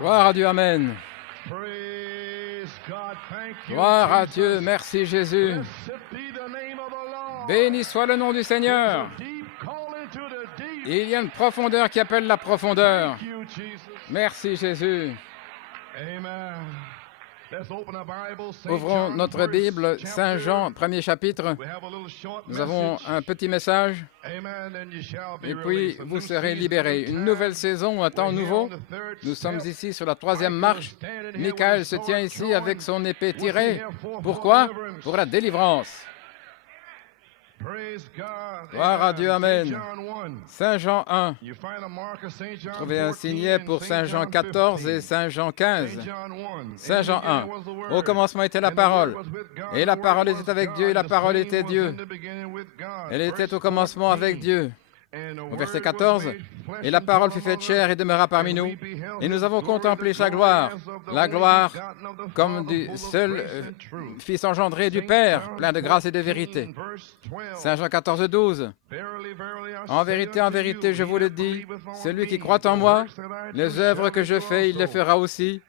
Gloire à Dieu, Amen. Gloire à Dieu, merci Jésus. Béni soit le nom du Seigneur. Il y a une profondeur qui appelle la profondeur. Merci Jésus. Ouvrons notre Bible, Saint Jean, premier chapitre. Nous avons un petit message et puis vous serez libérés. Une nouvelle saison, un temps nouveau. Nous sommes ici sur la troisième marche. Michael se tient ici avec son épée tirée. Pourquoi? Pour la délivrance. Gloire à Dieu, Amen. Saint Jean 1. Trouvez un signet pour Saint Jean 14 et Saint Jean 15. Saint Jean 1. Au commencement était la parole. Et la parole était avec Dieu et la parole était Dieu. Elle était au commencement avec Dieu. Au verset 14, « Et la parole fut faite chair et demeura parmi nous, et nous avons contemplé sa gloire, la gloire comme du seul Fils engendré du Père, plein de grâce et de vérité. » Saint Jean 14, 12, « En vérité, je vous le dis, celui qui croit en moi, les œuvres que je fais, il les fera aussi,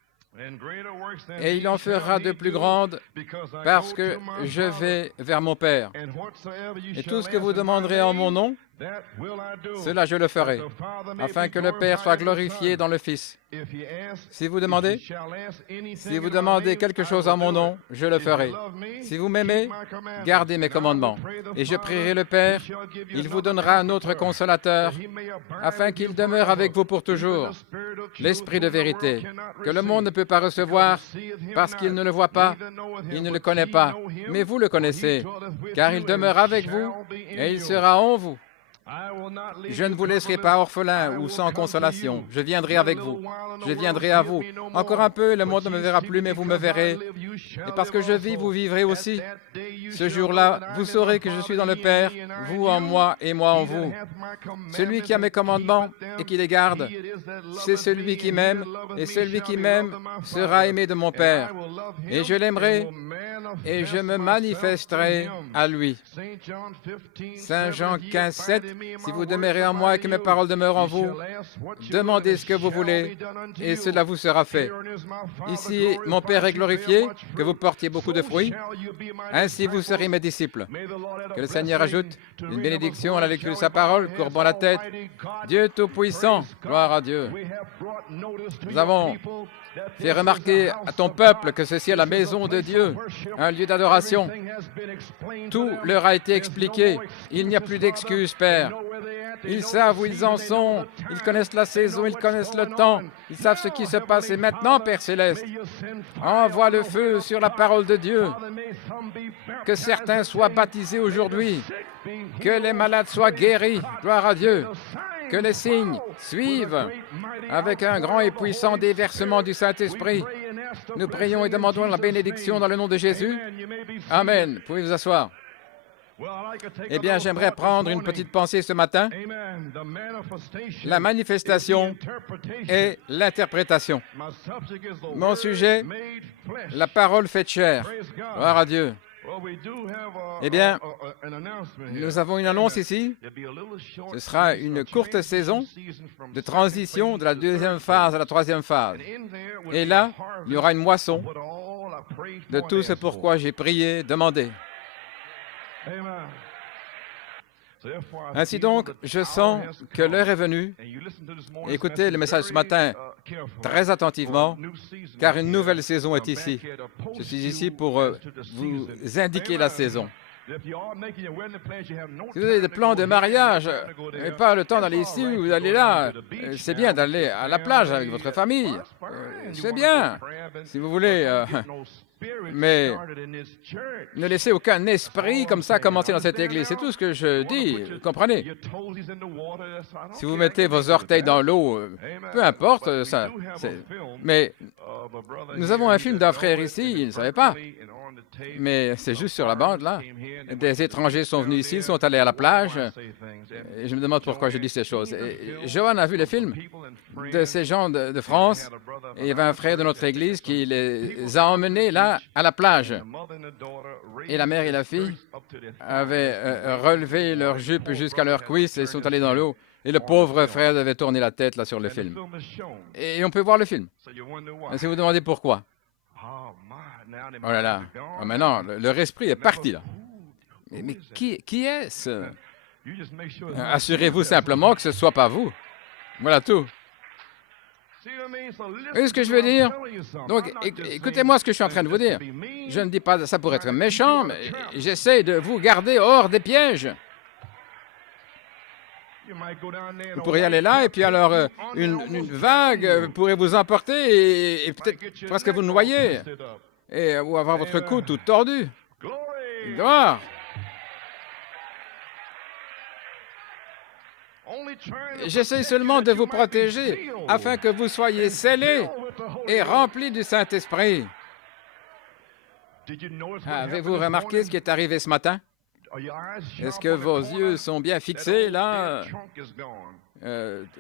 et il en fera de plus grandes parce que je vais vers mon Père. Et tout ce que vous demanderez en mon nom, cela je le ferai, afin que le Père soit glorifié dans le Fils. Si vous demandez quelque chose en mon nom, je le ferai. Si vous m'aimez, gardez mes commandements. Et je prierai le Père, il vous donnera un autre consolateur, afin qu'il demeure avec vous pour toujours, l'Esprit de vérité, que le monde ne peut pas recevoir parce qu'il ne le voit pas, il ne le connaît pas, mais vous le connaissez, car il demeure avec vous et il sera en vous. Je ne vous laisserai pas orphelin ou sans consolation. Je viendrai avec vous. Je viendrai à vous. Encore un peu, le monde ne me verra plus, mais vous me verrez. Et parce que je vis, vous vivrez aussi. Ce jour-là, vous saurez que je suis dans le Père, vous en moi et moi en vous. Celui qui a mes commandements et qui les garde, c'est celui qui m'aime, et celui qui m'aime sera aimé de mon Père. Et je l'aimerai, et je me manifesterai à lui. Saint Jean 15, 7. Si vous demeurez en moi et que mes paroles demeurent en vous, demandez ce que vous voulez et cela vous sera fait. Ici, mon Père est glorifié, que vous portiez beaucoup de fruits. Ainsi, vous serez mes disciples. Que le Seigneur ajoute une bénédiction à la lecture de sa parole, courbant la tête. Dieu Tout-Puissant, gloire à Dieu. Nous avons fait remarquer à ton peuple que ceci est la maison de Dieu, un lieu d'adoration. Tout leur a été expliqué. Il n'y a plus d'excuses, Père. Ils savent où ils en sont. Ils connaissent la saison, ils connaissent le temps. Ils savent ce qui se passe. Et maintenant, Père Céleste, envoie le feu sur la parole de Dieu. Que certains soient baptisés aujourd'hui. Que les malades soient guéris. Gloire à Dieu. Que les signes suivent avec un grand et puissant déversement du Saint-Esprit. Nous prions et demandons la bénédiction dans le nom de Jésus. Amen. Vous pouvez vous asseoir. Eh bien, j'aimerais prendre une petite pensée ce matin. La manifestation et l'interprétation. Mon sujet, la parole faite chair. Gloire à Dieu. Eh bien, nous avons une annonce ici. Ce sera une courte saison de transition de la deuxième phase à la troisième phase. Et là, il y aura une moisson de tout ce pourquoi j'ai prié, demandé. Ainsi donc, je sens que l'heure est venue. Écoutez le message ce matin très attentivement, car une nouvelle saison est ici. Je suis ici pour vous indiquer la saison. Si vous avez des plans de mariage et pas le temps d'aller ici ou d'aller là, c'est bien d'aller à la plage avec votre famille. C'est bien, si vous voulez. Mais ne laissez aucun esprit comme ça commencer dans cette église. C'est tout ce que je dis, vous comprenez? Si vous mettez vos orteils dans l'eau, peu importe, ça. Mais nous avons un film d'un frère ici, il ne savait pas. Mais c'est juste sur la bande, là. Des étrangers sont venus ici, ils sont allés à la plage. Et je me demande pourquoi je dis ces choses. Et Johan a vu le film de ces gens de France. Et il y avait un frère de notre église qui les a emmenés là, à la plage. Et la mère et la fille avaient relevé leurs jupes jusqu'à leurs cuisses et sont allés dans l'eau. Et le pauvre frère devait tourner la tête là sur le film. Et on peut voir le film. Et si vous demandez pourquoi. Oh là là. Oh, maintenant, leur esprit est parti là. Mais qui est-ce? Assurez-vous simplement que ce ne soit pas vous. Voilà tout. Vous voyez ce que je veux dire? Donc, écoutez-moi ce que je suis en train de vous dire. Je ne dis pas ça pour être méchant, mais j'essaie de vous garder hors des pièges. Vous pourriez aller là, et puis alors une vague pourrait vous emporter, et peut-être presque vous noyer, ou avoir votre cou tout tordu. Gloire! J'essaie seulement de vous protéger afin que vous soyez scellés et remplis du Saint-Esprit. Avez-vous remarqué ce qui est arrivé ce matin? Est-ce que vos yeux sont bien fixés là?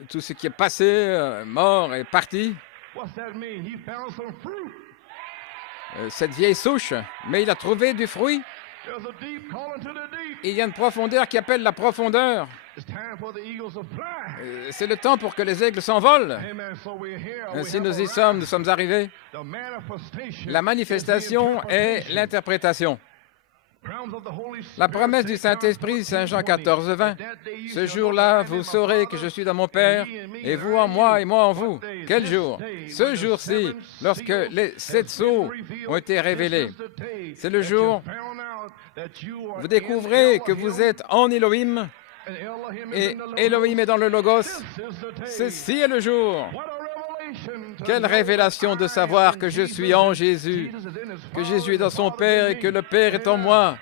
Tout ce qui est passé, mort est parti. Cette vieille souche, mais il a trouvé du fruit. Il y a une profondeur qui appelle la profondeur. C'est le temps pour que les aigles s'envolent. Ainsi nous y sommes, nous sommes arrivés. La manifestation est l'interprétation. La promesse du Saint-Esprit, Saint Jean 14, 20. Ce jour-là, vous saurez que je suis dans mon Père, et vous en moi, et moi en vous. Quel jour? Ce jour-ci, lorsque les 7 sceaux ont été révélés. C'est le jour où vous découvrez que vous êtes en Elohim, et Elohim est dans le Logos. Ceci est le jour. Quelle révélation de savoir que je suis en Jésus, que Jésus est dans son Père et que le Père est en moi.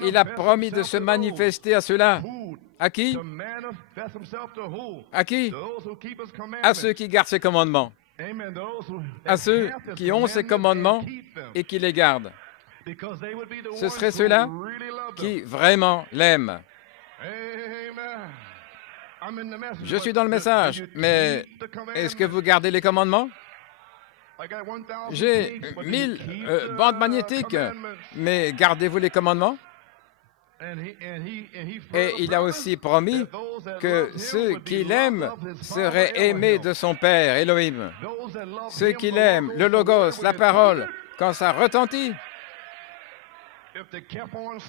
Il a promis de se manifester à ceux-là. À qui? À qui? À ceux qui gardent ses commandements. À ceux qui ont ses commandements et qui les gardent. Ce seraient ceux-là qui vraiment l'aiment. Je suis dans le message, mais est-ce que vous gardez les commandements? J'ai 1000 bandes magnétiques, mais gardez-vous les commandements? Et il a aussi promis que ceux qui l'aiment seraient aimés de son Père, Elohim. Ceux qui l'aiment, le Logos, la parole, quand ça retentit,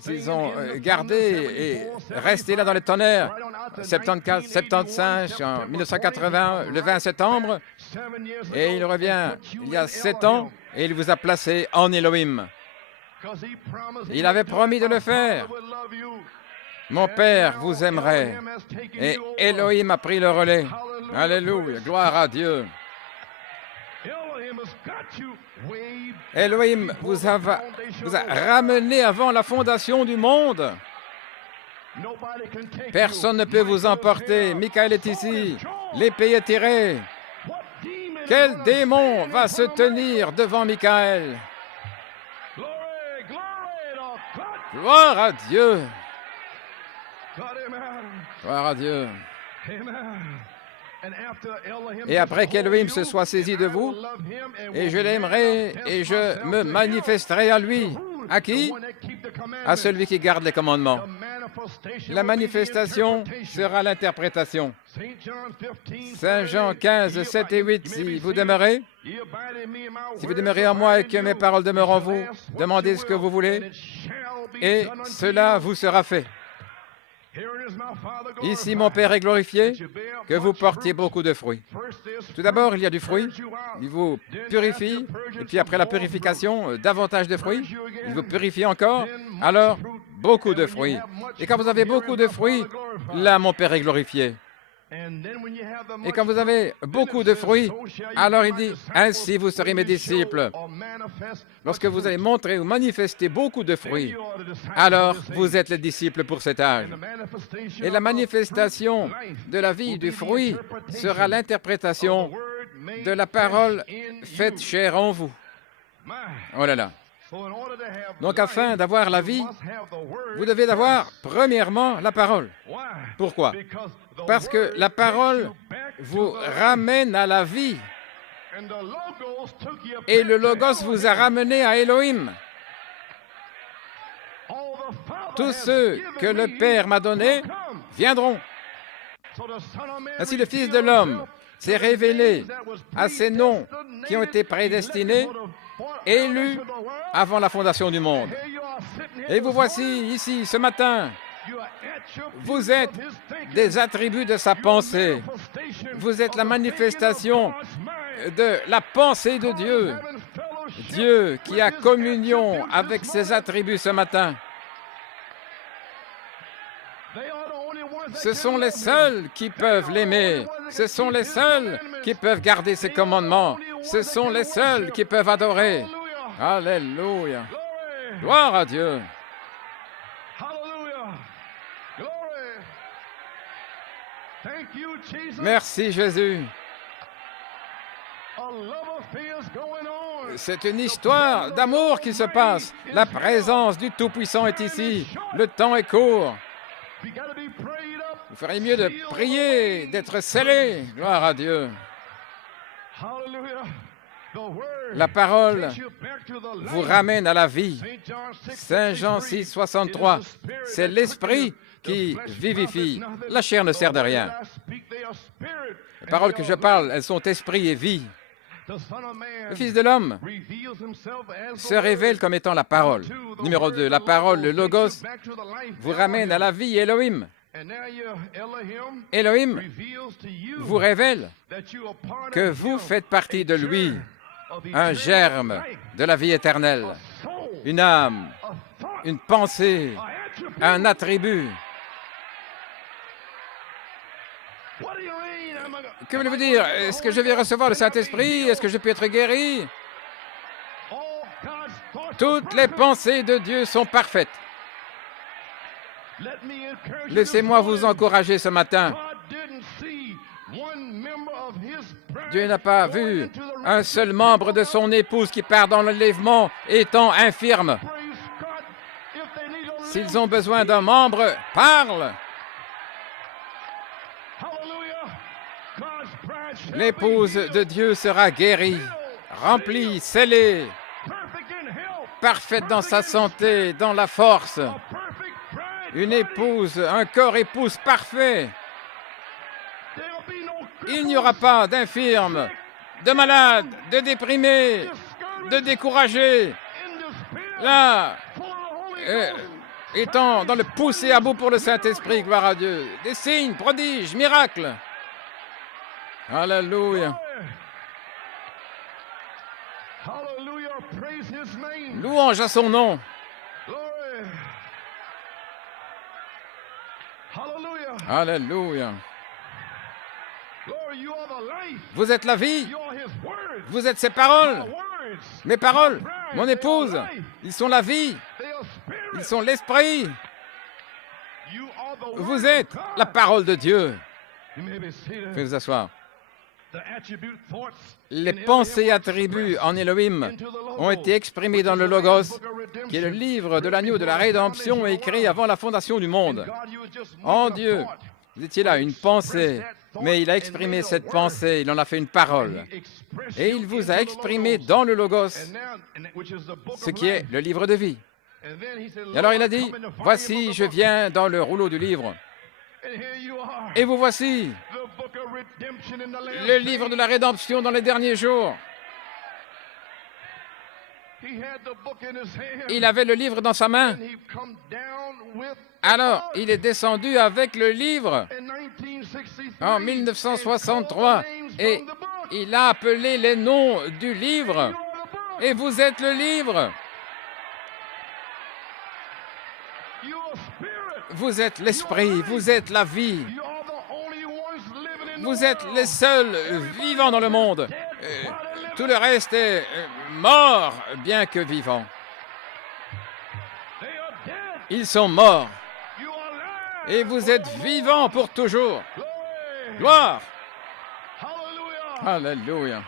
s'ils ont gardé et resté là dans les tonnerres, 74, 75, en 1980, le 20 septembre, et il revient il y a 7 ans, et il vous a placé en Elohim. Il avait promis de le faire. Mon Père vous aimerait. Et Elohim a pris le relais. Alléluia, gloire à Dieu. Elohim vous a ramené avant la fondation du monde. Personne ne peut vous emporter. Michael est ici. L'épée est tirée. Quel démon va se tenir devant Michael? Gloire à Dieu. Gloire à Dieu. Et après qu'Elohim se soit saisi de vous, et je l'aimerai et je me manifesterai à lui. À qui? À celui qui garde les commandements. La manifestation sera l'interprétation. Saint Jean 15, 7 et 8, si vous demeurez en moi et que mes paroles demeurent en vous, demandez ce que vous voulez, et cela vous sera fait. Ici, mon Père est glorifié, que vous portiez beaucoup de fruits. Tout d'abord, il y a du fruit, il vous purifie, et puis après la purification, davantage de fruits, il vous purifie encore, alors beaucoup de fruits. Et quand vous avez beaucoup de fruits, là, mon Père est glorifié. Et quand vous avez beaucoup de fruits, alors il dit, ainsi vous serez mes disciples. Lorsque vous allez montrer ou manifester beaucoup de fruits, alors vous êtes les disciples pour cet âge. Et la manifestation de la vie du fruit sera l'interprétation de la parole faite chair en vous. Oh là là. Donc, afin d'avoir la vie, vous devez avoir, premièrement, la parole. Pourquoi? Parce que la parole vous ramène à la vie. Et le Logos vous a ramené à Elohim. Tous ceux que le Père m'a donnés viendront. Ainsi, le Fils de l'homme s'est révélé à ces noms qui ont été prédestinés, élus avant la fondation du monde. Et vous voici ici ce matin. Vous êtes des attributs de sa pensée. Vous êtes la manifestation de la pensée de Dieu. Dieu qui a communion avec ses attributs ce matin. Ce sont les seuls qui peuvent l'aimer. Ce sont les seuls qui peuvent garder ses commandements. Ce sont les seuls qui peuvent adorer. Alléluia. Gloire à Dieu. Merci Jésus. C'est une histoire d'amour qui se passe. La présence du Tout-Puissant est ici. Le temps est court. Vous feriez mieux de prier, d'être scellé. Gloire à Dieu. La parole vous ramène à la vie. Saint Jean 6, 63. C'est l'Esprit qui vivifie. La chair ne sert de rien. Les paroles que je parle, elles sont esprit et vie. Le Fils de l'homme se révèle comme étant la parole. Numéro 2, la parole, le logos, vous ramène à la vie Elohim. Elohim vous révèle que vous faites partie de lui, un germe de la vie éternelle, une âme, une pensée, un attribut. Que voulez-vous dire? Est-ce que je vais recevoir le Saint-Esprit? Est-ce que je peux être guéri? Toutes les pensées de Dieu sont parfaites. Laissez-moi vous encourager ce matin. Dieu n'a pas vu un seul membre de son épouse qui part dans l'enlèvement étant infirme. S'ils ont besoin d'un membre, parle. L'épouse de Dieu sera guérie, remplie, scellée, parfaite dans sa santé, dans la force. Une épouse, un corps épouse parfait. Il n'y aura pas d'infirme, de malade, de déprimé, de découragé. Là, étant dans le poussé à bout pour le Saint-Esprit, gloire à Dieu. Des signes, prodiges, miracles. Alléluia. Louange à son nom. Alléluia. Vous êtes la vie. Vous êtes ses paroles. Mes paroles, mon épouse, ils sont la vie. Ils sont l'esprit. Vous êtes la parole de Dieu. Veuillez vous asseoir. Les pensées et attributs en Elohim ont été exprimés dans le Logos, qui est le livre de l'agneau de la rédemption écrit avant la fondation du monde. En Dieu, vous étiez là, une pensée, mais il a exprimé cette pensée, il en a fait une parole. Et il vous a exprimé dans le Logos, ce qui est le livre de vie. Et alors il a dit, voici, je viens dans le rouleau du livre. Et vous voici, le livre de la rédemption dans les derniers jours. Il avait le livre dans sa main. Alors, il est descendu avec le livre en 1963 et il a appelé les noms du livre. Et vous êtes le livre. Vous êtes l'esprit, vous êtes la vie. Vous êtes les seuls vivants dans le monde. Tout le reste est mort, bien que vivant. Ils sont morts. Et vous êtes vivants pour toujours. Gloire. Alléluia.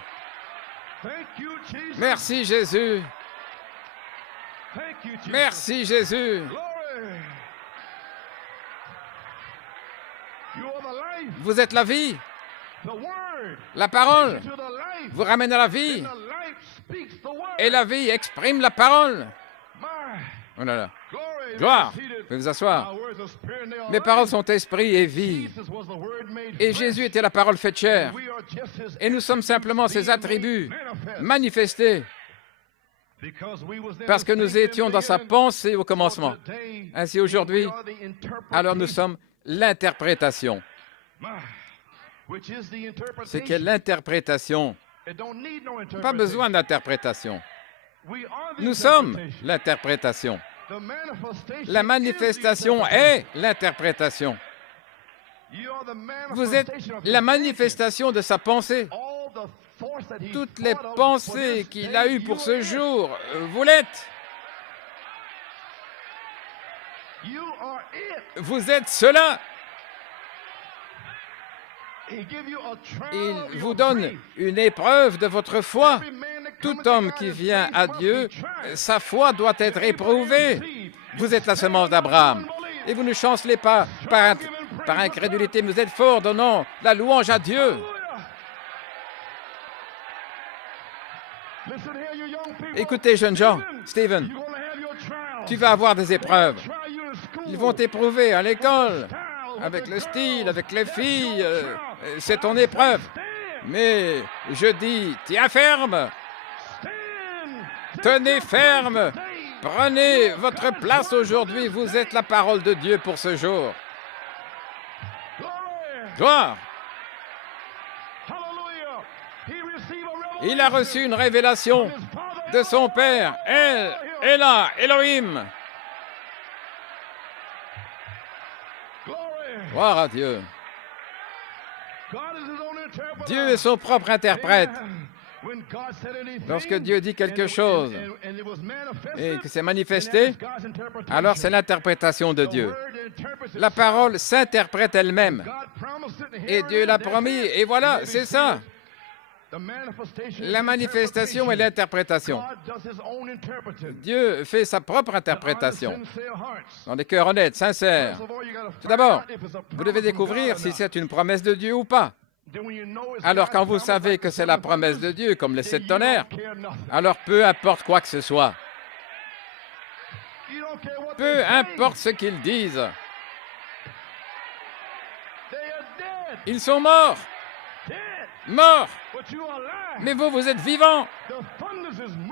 Merci Jésus. Merci Jésus. Vous êtes la vie. La parole vous ramène à la vie. Et la vie exprime la parole. Oh là là. Gloire. Pouvez vous asseoir. Mes paroles sont esprit et vie. Et Jésus était la parole faite chair. Et nous sommes simplement ses attributs manifestés parce que nous étions dans sa pensée au commencement. Ainsi aujourd'hui, alors nous sommes l'interprétation. C'est qu'est l'interprétation. Pas besoin d'interprétation. Nous sommes l'interprétation. La manifestation est l'interprétation. Vous êtes la manifestation de sa pensée. Toutes les pensées qu'il a eues pour ce jour, vous l'êtes. Vous êtes cela. Il vous donne une épreuve de votre foi. Tout homme qui vient à Dieu, sa foi doit être éprouvée. Vous êtes la semence d'Abraham. Et vous ne chancelez pas par incrédulité, mais vous êtes fort, donnant la louange à Dieu. Écoutez, jeunes gens, Stephen, tu vas avoir des épreuves. Ils vont t'éprouver à l'école, avec le style, avec les filles. C'est ton épreuve. Mais je dis, tiens ferme. Tenez ferme. Prenez votre place aujourd'hui. Vous êtes la parole de Dieu pour ce jour. Gloire. Il a reçu une révélation de son Père. El, Elah, Elohim. Gloire à Dieu. Dieu est son propre interprète. Lorsque Dieu dit quelque chose et que c'est manifesté, alors c'est l'interprétation de Dieu. La parole s'interprète elle-même. Et Dieu l'a promis, et voilà, c'est ça. La manifestation et l'interprétation. Dieu fait sa propre interprétation dans des cœurs honnêtes, sincères. Tout d'abord, vous devez découvrir si c'est une promesse de Dieu ou pas. Alors quand vous savez que c'est la promesse de Dieu, comme les 7 tonnerres, alors peu importe quoi que ce soit. Peu importe ce qu'ils disent. Ils sont morts. Morts. Mais vous, vous êtes vivants.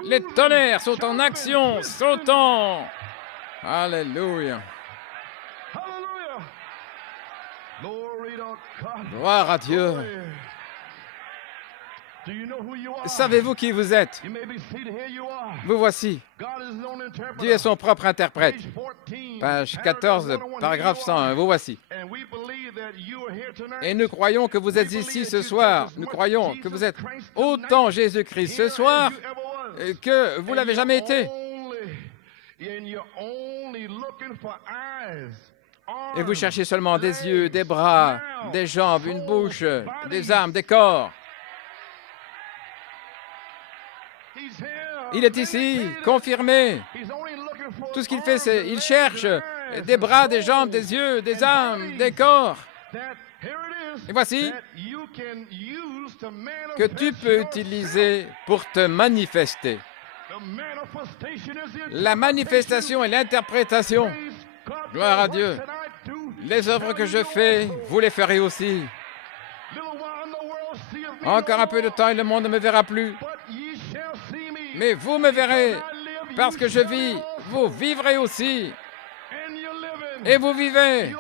Les tonnerres sont en action, sautant. Alléluia. Gloire à Dieu. Savez-vous qui vous êtes? Vous voici. Dieu est son propre interprète. Page 14, paragraphe 101. Vous voici. Et nous croyons que vous êtes ici ce soir. Nous croyons que vous êtes autant Jésus-Christ ce soir que vous l'avez jamais été. Et vous cherchez seulement des yeux, des bras, des jambes, une bouche, des armes, des corps. Il est ici, confirmé. Tout ce qu'il fait, c'est il cherche des bras, des jambes, des yeux, des armes, des corps. Et voici que tu peux utiliser pour te manifester. La manifestation et l'interprétation. Gloire à Dieu. Les œuvres que je fais, vous les ferez aussi. Encore un peu de temps et le monde ne me verra plus. Mais vous me verrez, parce que je vis, vous vivrez aussi. Et vous vivez.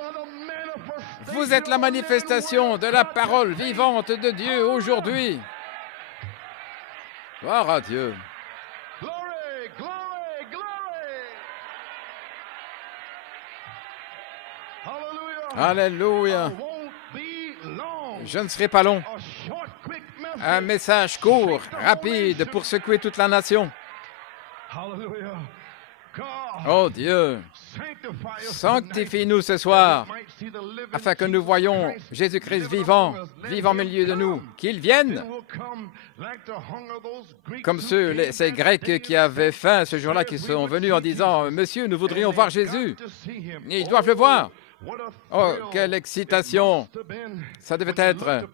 Vous êtes la manifestation de la parole vivante de Dieu aujourd'hui. Gloire à Dieu. Alléluia. Je ne serai pas long. Un message court, rapide, pour secouer toute la nation. Oh Dieu, sanctifie-nous ce soir, afin que nous voyions Jésus-Christ vivant, vivant au milieu de nous, qu'il vienne, comme ces Grecs qui avaient faim ce jour-là, qui sont venus en disant, « Monsieur, nous voudrions voir Jésus. » Et ils doivent le voir. Oh, quelle excitation ça devait être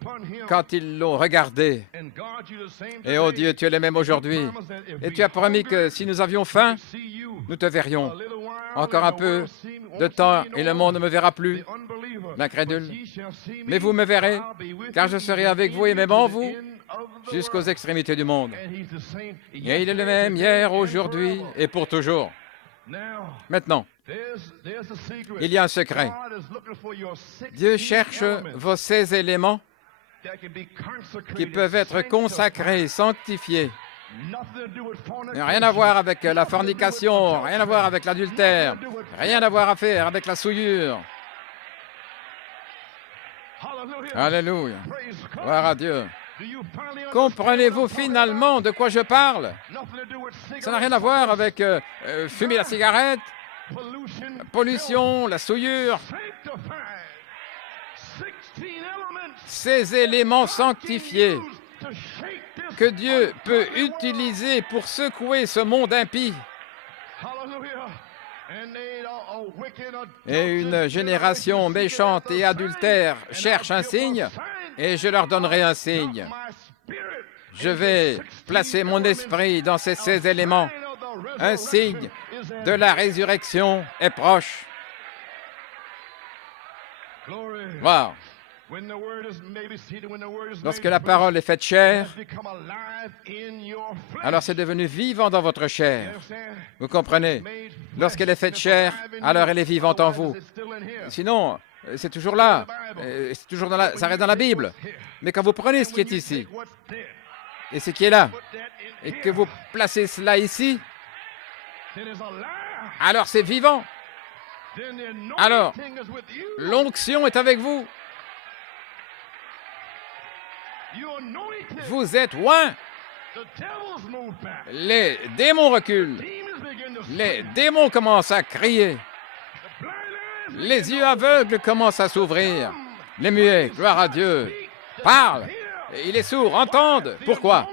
quand ils l'ont regardé. Et oh Dieu, tu es le même aujourd'hui. Et tu as promis que si nous avions faim, nous te verrions. Encore un peu de temps et le monde ne me verra plus, l'incrédule. Mais vous me verrez, car je serai avec vous et même en vous jusqu'aux extrémités du monde. Et il est le même hier, aujourd'hui et pour toujours. Maintenant, il y a un secret. Dieu cherche vos 16 éléments qui peuvent être consacrés, sanctifiés. Rien à voir avec la fornication, rien à voir avec l'adultère, rien à voir à faire avec la souillure. Alléluia. Gloire à Dieu. Comprenez-vous finalement de quoi je parle? Ça n'a rien à voir avec fumer la cigarette, la pollution, la souillure. Ces éléments sanctifiés que Dieu peut utiliser pour secouer ce monde impie. Et une génération méchante et adultère cherche un signe, et je leur donnerai un signe. Je vais placer mon esprit dans ces 16 éléments. Un signe de la résurrection est proche. Wow. Lorsque la parole est faite chair, alors c'est devenu vivant dans votre chair. Vous comprenez? Lorsqu'elle est faite chair, alors elle est vivante en vous. Sinon, c'est toujours là. C'est toujours ça reste dans la Bible. Mais quand vous prenez ce qui est ici, et ce qui est là, et que vous placez cela ici, alors c'est vivant. Alors, l'onction est avec vous. Vous êtes loin. Les démons reculent. Les démons commencent à crier. Les yeux aveugles commencent à s'ouvrir. Les muets, gloire à Dieu, parlent. Et les sourds entendent. Pourquoi?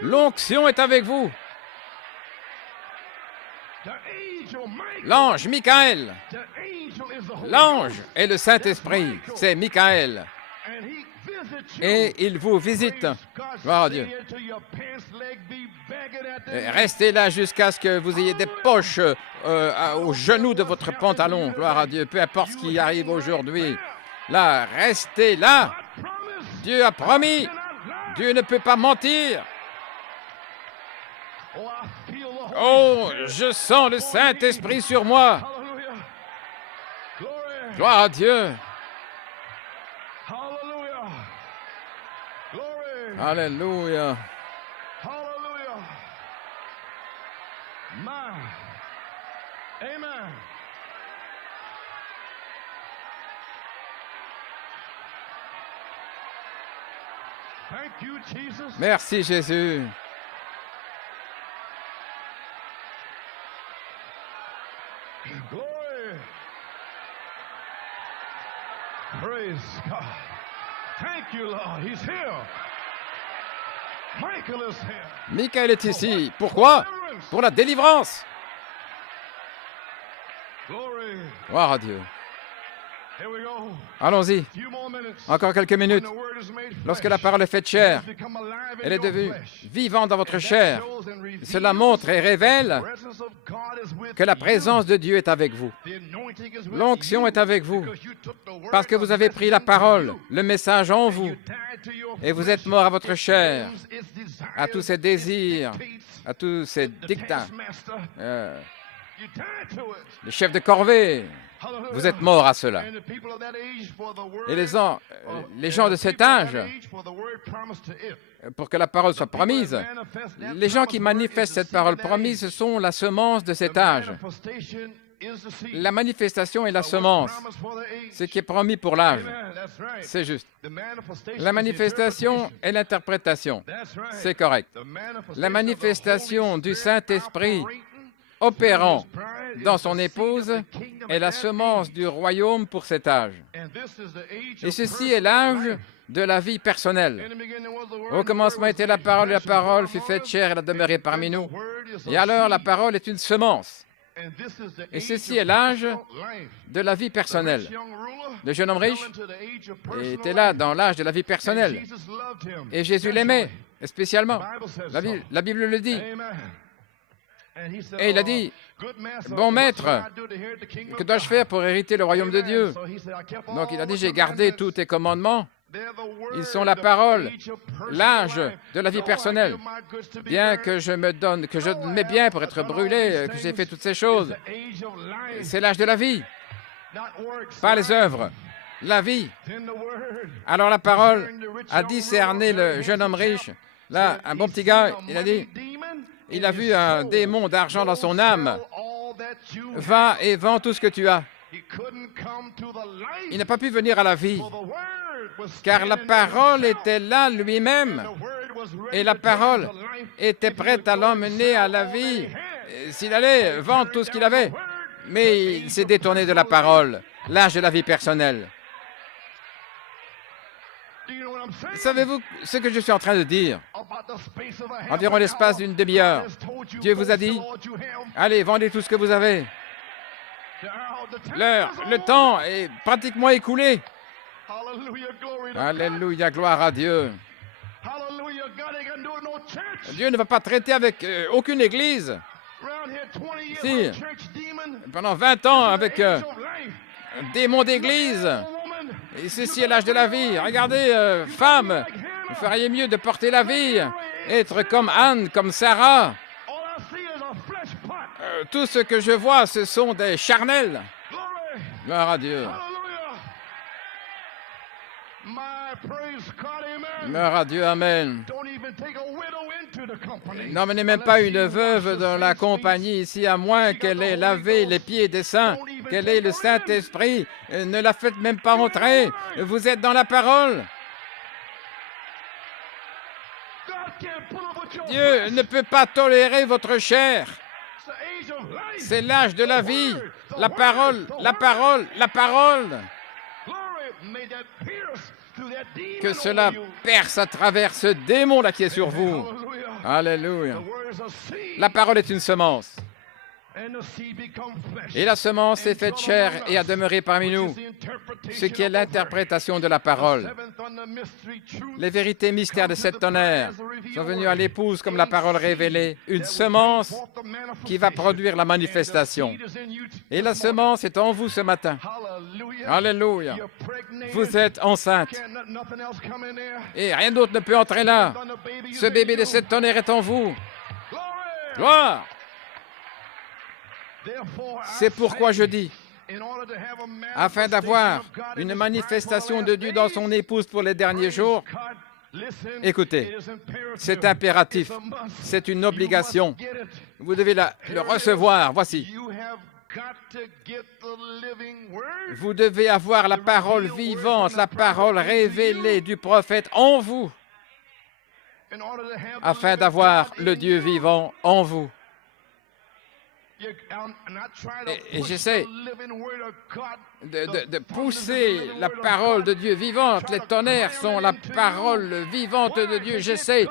L'onction est avec vous. L'ange Michael. L'ange est le Saint-Esprit. C'est Michael. Et il vous visite. Gloire à Dieu. Restez là jusqu'à ce que vous ayez des poches aux genoux de votre pantalon. Gloire à Dieu. Peu importe ce qui arrive aujourd'hui. Là, restez là. Dieu a promis. Dieu ne peut pas mentir. Oh, je sens le Saint-Esprit sur moi. Gloire à Dieu. Alléluia. Amen. Thank you, Jesus. Merci Jésus. Glory. Praise God. Thank you, Lord. He's here. Michael is here. Michael est ici. Pourquoi? Pour la délivrance. Glory. Gloire à Dieu. Here we go. Allons-y. Few more minutes. Encore quelques minutes. When the word is made flesh, Lorsque la parole est faite chair, it's become alive in elle est your devenue flesh. vivante dans votre And that chair. shows and reveals Cela montre et révèle the presence of God is with que la you. présence de Dieu est avec vous. The anointing is with L'onction you est avec vous because you took the word parce que of vous avez pris la message into parole, you. le message en And vous, you died to your et vous flesh. êtes mort à votre Its chair, whims, its desires, à tous ces its désirs, dictates, à tous ces the dictats, taskmaster. You died to it. les chefs de corvée. Hallelujah. Vous êtes morts à cela. And the people of that age for the word, Et les gens de cet people of âge, that age for the word promised to it. pour que la parole soit promise, les gens qui manifestent cette parole promise sont la semence de cet âge. La manifestation est la semence, ce qui est promis pour l'âge. C'est juste. La manifestation est l'interprétation. C'est correct. La manifestation du Saint-Esprit opérant dans son épouse est la semence du royaume pour cet âge. Et ceci est l'âge de la vie personnelle. Au commencement était la parole fut faite chair, elle a demeuré parmi nous. Et alors la parole est une semence. Et ceci est l'âge de la vie personnelle. Le jeune homme riche était là dans l'âge de la vie personnelle. Et Jésus l'aimait, spécialement. La Bible le dit. Et il a dit, bon maître, que dois-je faire pour hériter le royaume de Dieu? Donc il a dit, j'ai gardé tous tes commandements. Ils sont la parole, l'âge de la vie personnelle. Bien que je me donne, que je mets bien pour être brûlé, que j'ai fait toutes ces choses. C'est l'âge de la vie, pas les œuvres, la vie. Alors la parole a discerné le jeune homme riche. Là, un bon petit gars, il a dit, il a vu un démon d'argent dans son âme. Va et vends tout ce que tu as. Il n'a pas pu venir à la vie, car la parole était là lui-même. Et la parole était prête à l'emmener à la vie s'il allait vendre tout ce qu'il avait. Mais il s'est détourné de la parole, l'âge de la vie personnelle. Savez-vous ce que je suis en train de dire? Environ l'espace d'une demi-heure, Dieu vous a dit, allez, vendez tout ce que vous avez. Le temps est pratiquement écoulé. Alléluia, gloire à Dieu. Dieu ne va pas traiter avec aucune église. Si, pendant 20 ans avec un démon d'église, et ceci est l'âge de la vie. Regardez, femme, vous feriez mieux de porter la vie, être comme Anne, comme Sarah. Tout ce que je vois, ce sont des charnels. Gloire à Dieu. Gloire à Dieu, amen. N'emmenez même pas une veuve dans la compagnie ici, à moins qu'elle ait lavé les pieds des saints, qu'elle ait le Saint-Esprit. Ne la faites même pas entrer. Vous êtes dans la parole. Dieu ne peut pas tolérer votre chair. C'est l'âge de la vie. La parole, la parole, la parole. Que cela perce à travers ce démon-là qui est sur vous. Alléluia. La parole est une semence. Et la semence est faite chair et a demeuré parmi nous, ce qui est l'interprétation de la parole. Les vérités mystères de sept tonnerres sont venues à l'épouse comme la parole révélée, une semence qui va produire la manifestation. Et la semence est en vous ce matin. Alléluia. Vous êtes enceinte. Et rien d'autre ne peut entrer là. Ce bébé de sept tonnerres est en vous. Gloire. C'est pourquoi je dis, afin d'avoir une manifestation de Dieu dans son épouse pour les derniers jours, écoutez, c'est impératif, c'est une obligation. Vous devez le recevoir, voici. Vous devez avoir la parole vivante, la parole révélée du prophète en vous, afin d'avoir le Dieu vivant en vous. Et j'essaie de pousser la parole de Dieu vivante. Les tonnerres sont la parole vivante de Dieu. J'essaie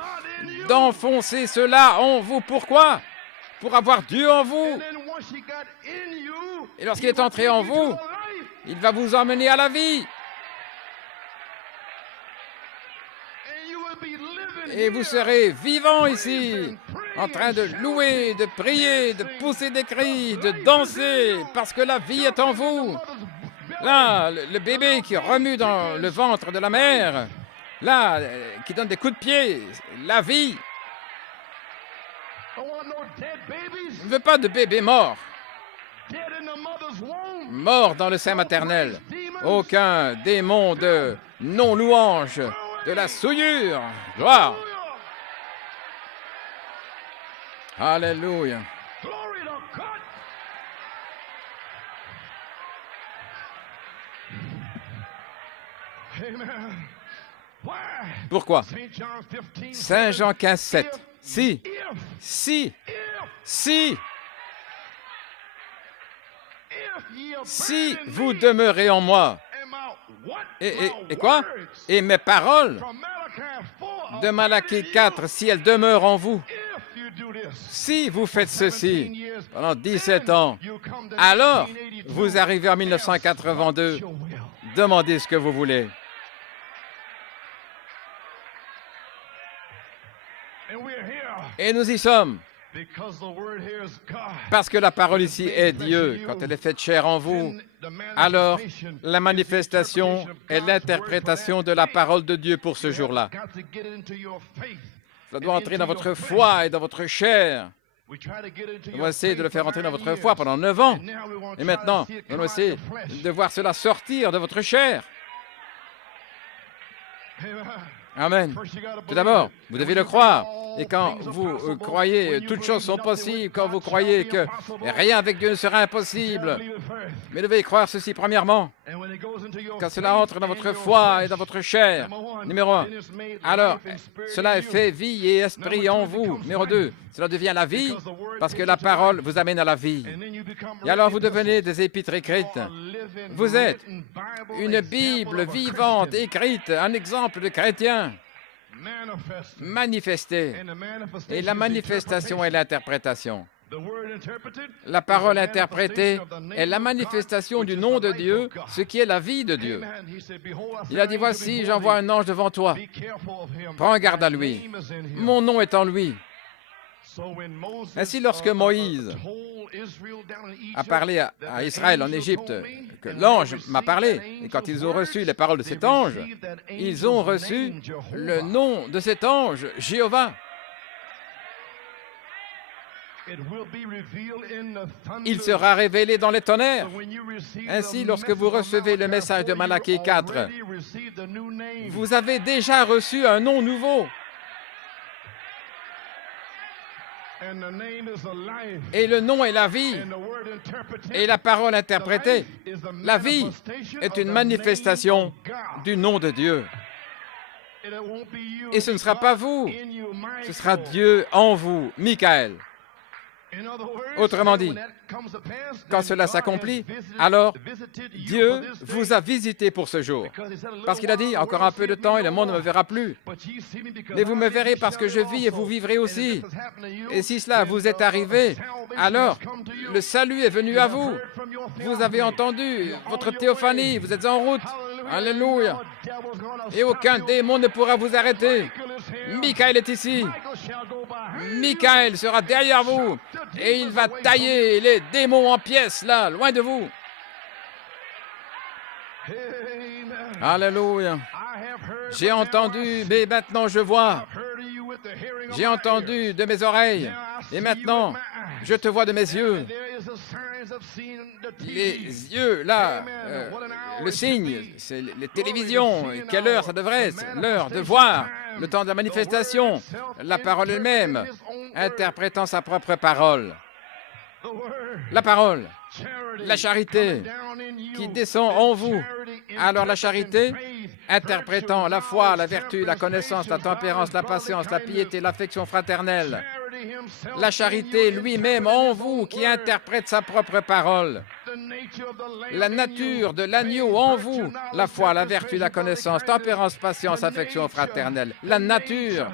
d'enfoncer cela en vous. Pourquoi? Pour avoir Dieu en vous. Et lorsqu'il est entré en vous, il va vous emmener à la vie. Et vous serez vivant ici, en train de louer, de prier, de pousser des cris, de danser, parce que la vie est en vous. Là, le bébé qui remue dans le ventre de la mère, là, qui donne des coups de pied, la vie. Je ne veux pas de bébé mort. Mort dans le sein maternel. Aucun démon de non-louange, de la souillure. Gloire. Alléluia. Pourquoi? Saint Jean 15, 7. Si vous demeurez en moi, et quoi? Et mes paroles de Malachie 4, si elles demeurent en vous, si vous faites ceci pendant 17 ans, alors vous arrivez en 1982, demandez ce que vous voulez. Et nous y sommes. Parce que la parole ici est Dieu. Quand elle est faite chair en vous, alors la manifestation est l'interprétation de la parole de Dieu pour ce jour-là. Ça doit entrer dans votre foi et dans votre chair. On va essayer de le faire entrer dans votre foi pendant 9 ans. Et maintenant, on va essayer de voir cela sortir de votre chair. Amen. Tout d'abord, vous devez le croire. Et quand vous croyez, toutes choses sont possibles. Quand vous croyez que rien avec Dieu ne sera impossible. Mais vous devez croire ceci premièrement. Quand cela entre dans votre foi et dans votre chair, numéro 1, alors cela est fait vie et esprit en vous. Numéro 2, cela devient la vie parce que la parole vous amène à la vie. Et alors vous devenez des épîtres écrites. Vous êtes une Bible vivante, écrite, un exemple de chrétien. Manifesté. Et la manifestation est l'interprétation. La parole interprétée est la manifestation du nom de Dieu, ce qui est la vie de Dieu. Il a dit, voici, j'envoie un ange devant toi. Prends garde à lui. Mon nom est en lui. Ainsi, lorsque Moïse a parlé à Israël en Égypte, que l'ange m'a parlé, et quand ils ont reçu les paroles de cet ange, ils ont reçu le nom de cet ange, Jéhovah. Il sera révélé dans les tonnerres. Ainsi, lorsque vous recevez le message de Malachie 4, vous avez déjà reçu un nom nouveau. Et le nom est la vie. Et la parole interprétée, la vie, est une manifestation du nom de Dieu. Et ce ne sera pas vous, ce sera Dieu en vous, Michael. Autrement dit, quand cela s'accomplit, alors Dieu vous a visité pour ce jour. Parce qu'il a dit, encore un peu de temps et le monde ne me verra plus. Mais vous me verrez parce que je vis et vous vivrez aussi. Et si cela vous est arrivé, alors le salut est venu à vous. Vous avez entendu votre théophanie, vous êtes en route. Alléluia. Et aucun démon ne pourra vous arrêter. Michael est ici. Michael sera derrière vous et il va tailler les démons en pièces, là, loin de vous. Alléluia. J'ai entendu, mais maintenant je vois. J'ai entendu de mes oreilles et maintenant je te vois de mes yeux. Les yeux, là, le signe, c'est les télévisions. Quelle heure ça devrait être? L'heure de voir, le temps de la manifestation, la parole elle-même, interprétant sa propre parole. La parole, la charité qui descend en vous. Alors la charité, interprétant la foi, la vertu, la connaissance, la tempérance, la patience, la piété, l'affection fraternelle. La charité lui-même en vous qui interprète sa propre parole. La nature de l'agneau en vous, la foi, la vertu, la connaissance, tempérance, patience, affection fraternelle. La nature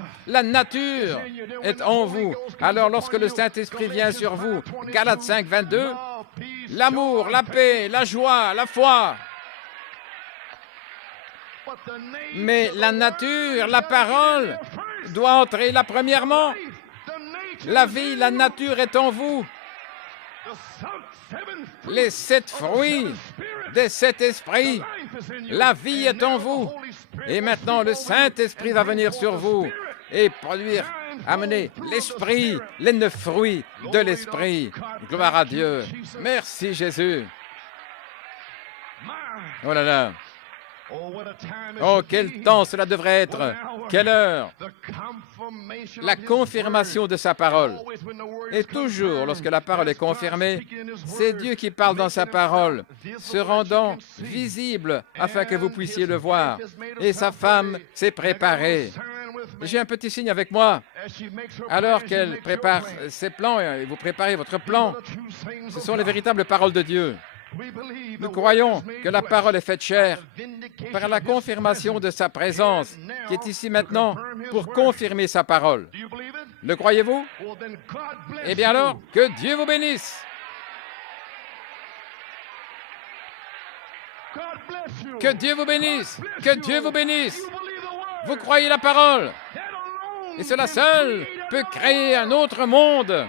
est en vous. Alors lorsque le Saint-Esprit vient sur vous, Galates 5, 22, l'amour, la paix, la joie, la foi. Mais la nature, la parole, doit entrer là premièrement. La vie, la nature est en vous. Les 7 fruits des 7 esprits, la vie est en vous. Et maintenant, le Saint-Esprit va venir sur vous et produire, amener l'esprit, les 9 fruits de l'esprit. Gloire à Dieu. Merci Jésus. Oh là là. Oh, quel temps cela devrait être! Quelle heure! La confirmation de sa parole. Et toujours, lorsque la parole est confirmée, c'est Dieu qui parle dans sa parole, se rendant visible afin que vous puissiez le voir. Et sa femme s'est préparée. J'ai un petit signe avec moi. Alors qu'elle prépare ses plans, et vous préparez votre plan, ce sont les véritables paroles de Dieu. Nous croyons que la parole est faite chair par la confirmation de sa présence qui est ici maintenant pour confirmer sa parole. Le croyez-vous? Eh bien alors, que Dieu vous bénisse. Que Dieu vous bénisse. Que Dieu vous bénisse. Vous croyez la parole. Et cela seul peut créer un autre monde.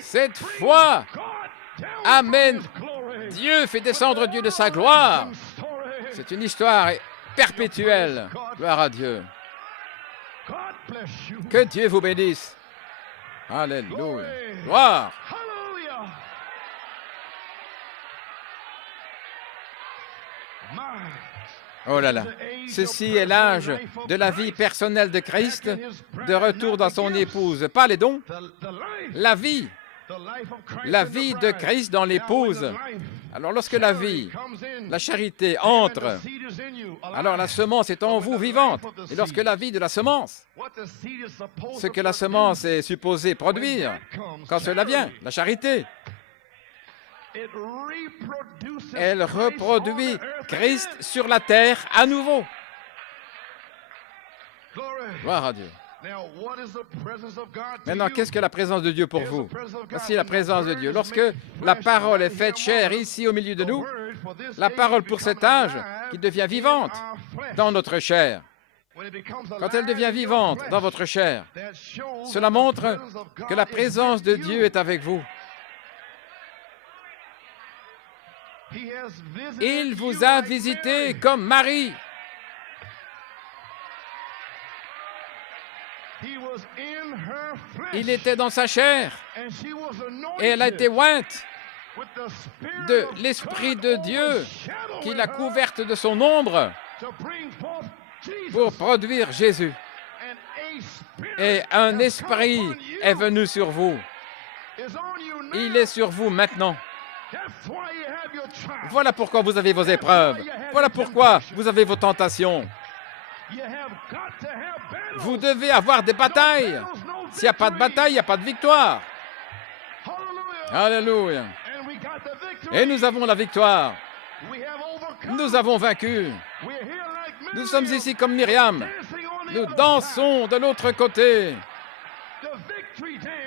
Cette foi amène Dieu, fait descendre Dieu de sa gloire. C'est une histoire perpétuelle. Gloire à Dieu. Que Dieu vous bénisse. Alléluia. Gloire. Oh là là. Ceci est l'âge de la vie personnelle de Christ, de retour dans son épouse. Pas les dons, la vie de Christ dans l'épouse. Alors lorsque la vie, la charité entre, alors la semence est en vous vivante. Et lorsque la vie de la semence, ce que la semence est supposée produire, quand cela vient, la charité, elle reproduit Christ sur la terre à nouveau. Gloire à Dieu. Maintenant, qu'est-ce que la présence de Dieu pour vous? Voici la présence de Dieu. Lorsque la parole est faite chair ici au milieu de nous, la parole pour cet âge qui devient vivante dans notre chair, quand elle devient vivante dans votre chair, cela montre que la présence de Dieu est avec vous. Il vous a visité comme Marie. Il était dans sa chair et elle a été ointe de l'Esprit de Dieu qui l'a couverte de son ombre pour produire Jésus. Et un esprit est venu sur vous. Il est sur vous maintenant. Voilà pourquoi vous avez vos épreuves. Voilà pourquoi vous avez vos tentations. Vous devez avoir des batailles. S'il n'y a pas de bataille, il n'y a pas de victoire. Alléluia. Et nous avons la victoire. Nous avons vaincu. Nous sommes ici comme Myriam. Nous dansons de l'autre côté.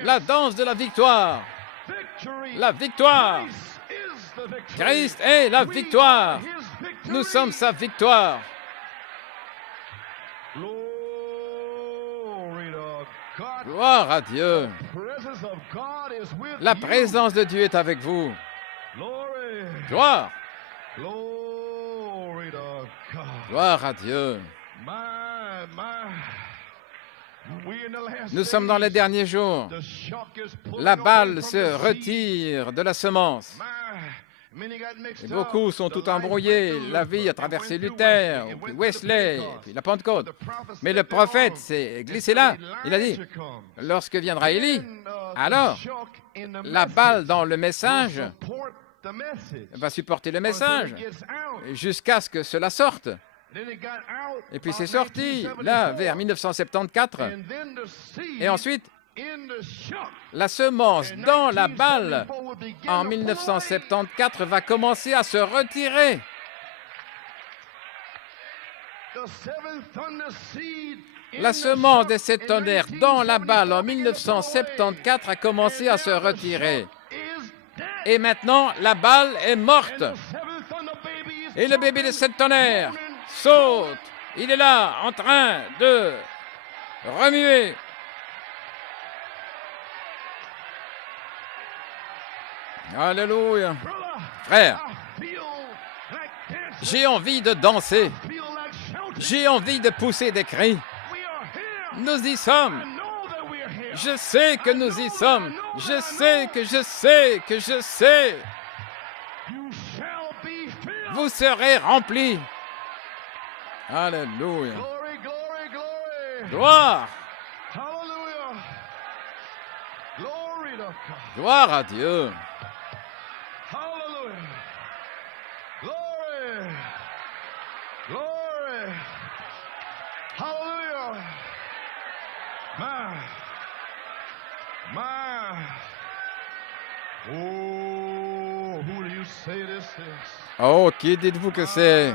La danse de la victoire. La victoire. Christ est la victoire. Nous sommes sa victoire. Gloire à Dieu. La présence de Dieu est avec vous. Gloire. Gloire à Dieu. Nous sommes dans les derniers jours. La balle se retire de la semence. Et beaucoup sont tout embrouillés. La vie a traversé Luther, puis Wesley, puis la Pentecôte. Mais le prophète s'est glissé là. Il a dit, lorsque viendra Élie, alors la balle dans le message va supporter le message jusqu'à ce que cela sorte. Et puis c'est sorti, là, vers 1974. Et ensuite, la semence dans la balle en 1974 va commencer à se retirer. La semence des 7 tonnerres dans la balle en 1974 a commencé à se retirer. Et maintenant, la balle est morte. Et le bébé des 7 tonnerres saute. Il est là, en train de remuer. Alléluia. Frère, j'ai envie de danser. J'ai envie de pousser des cris. Nous y sommes. Je sais que nous y sommes. Je sais que je sais que je sais. Vous serez remplis. Alléluia. Gloire. Gloire à Dieu. Oh, qui dites-vous que c'est?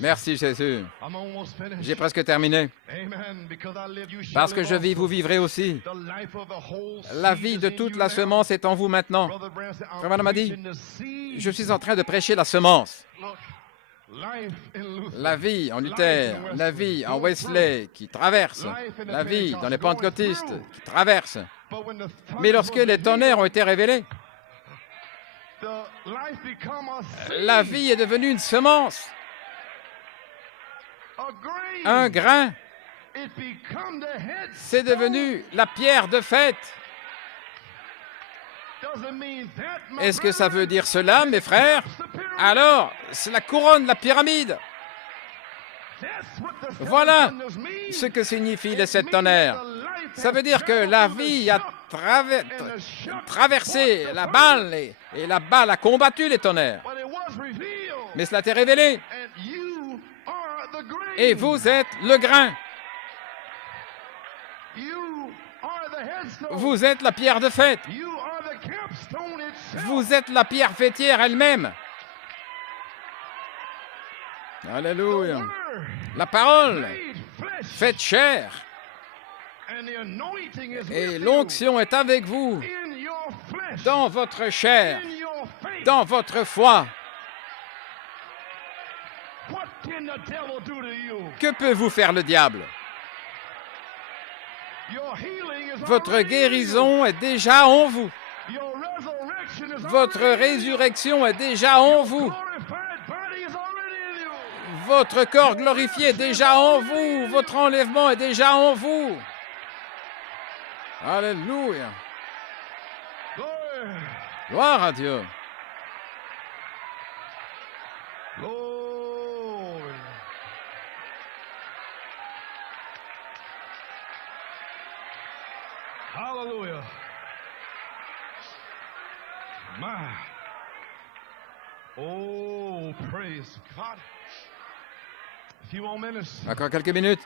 Merci Jésus. J'ai presque terminé. Parce que je vis, vous vivrez aussi. La vie de toute la semence est en vous maintenant. Frère Branham a dit, je suis en train de prêcher la semence. La vie en Luther, la vie en Wesley qui traverse, la vie dans les pentecôtistes qui traverse. Mais lorsque les tonnerres ont été révélés, la vie est devenue une semence, un grain. C'est devenu la pierre de fête. Est-ce que ça veut dire cela, mes frères? Alors, c'est la couronne de la pyramide. Voilà ce que signifie les 7 tonnerres. Ça veut dire que la vie a traversé la balle et la balle a combattu les tonnerres. Mais cela t'est révélé. Et vous êtes le grain. Vous êtes la pierre de fête. Vous êtes la pierre fêtière elle-même. Alléluia. La parole faite chair. Et l'onction est avec vous, dans votre chair, dans votre foi. Que peut vous faire le diable? Votre guérison est déjà en vous. Votre résurrection est déjà en vous. Votre corps glorifié est déjà en vous. Votre enlèvement est déjà en vous. Alléluia. Gloire à Dieu. Hallelujah. My. Oh, praise God. A few more minutes. Encore quelques minutes.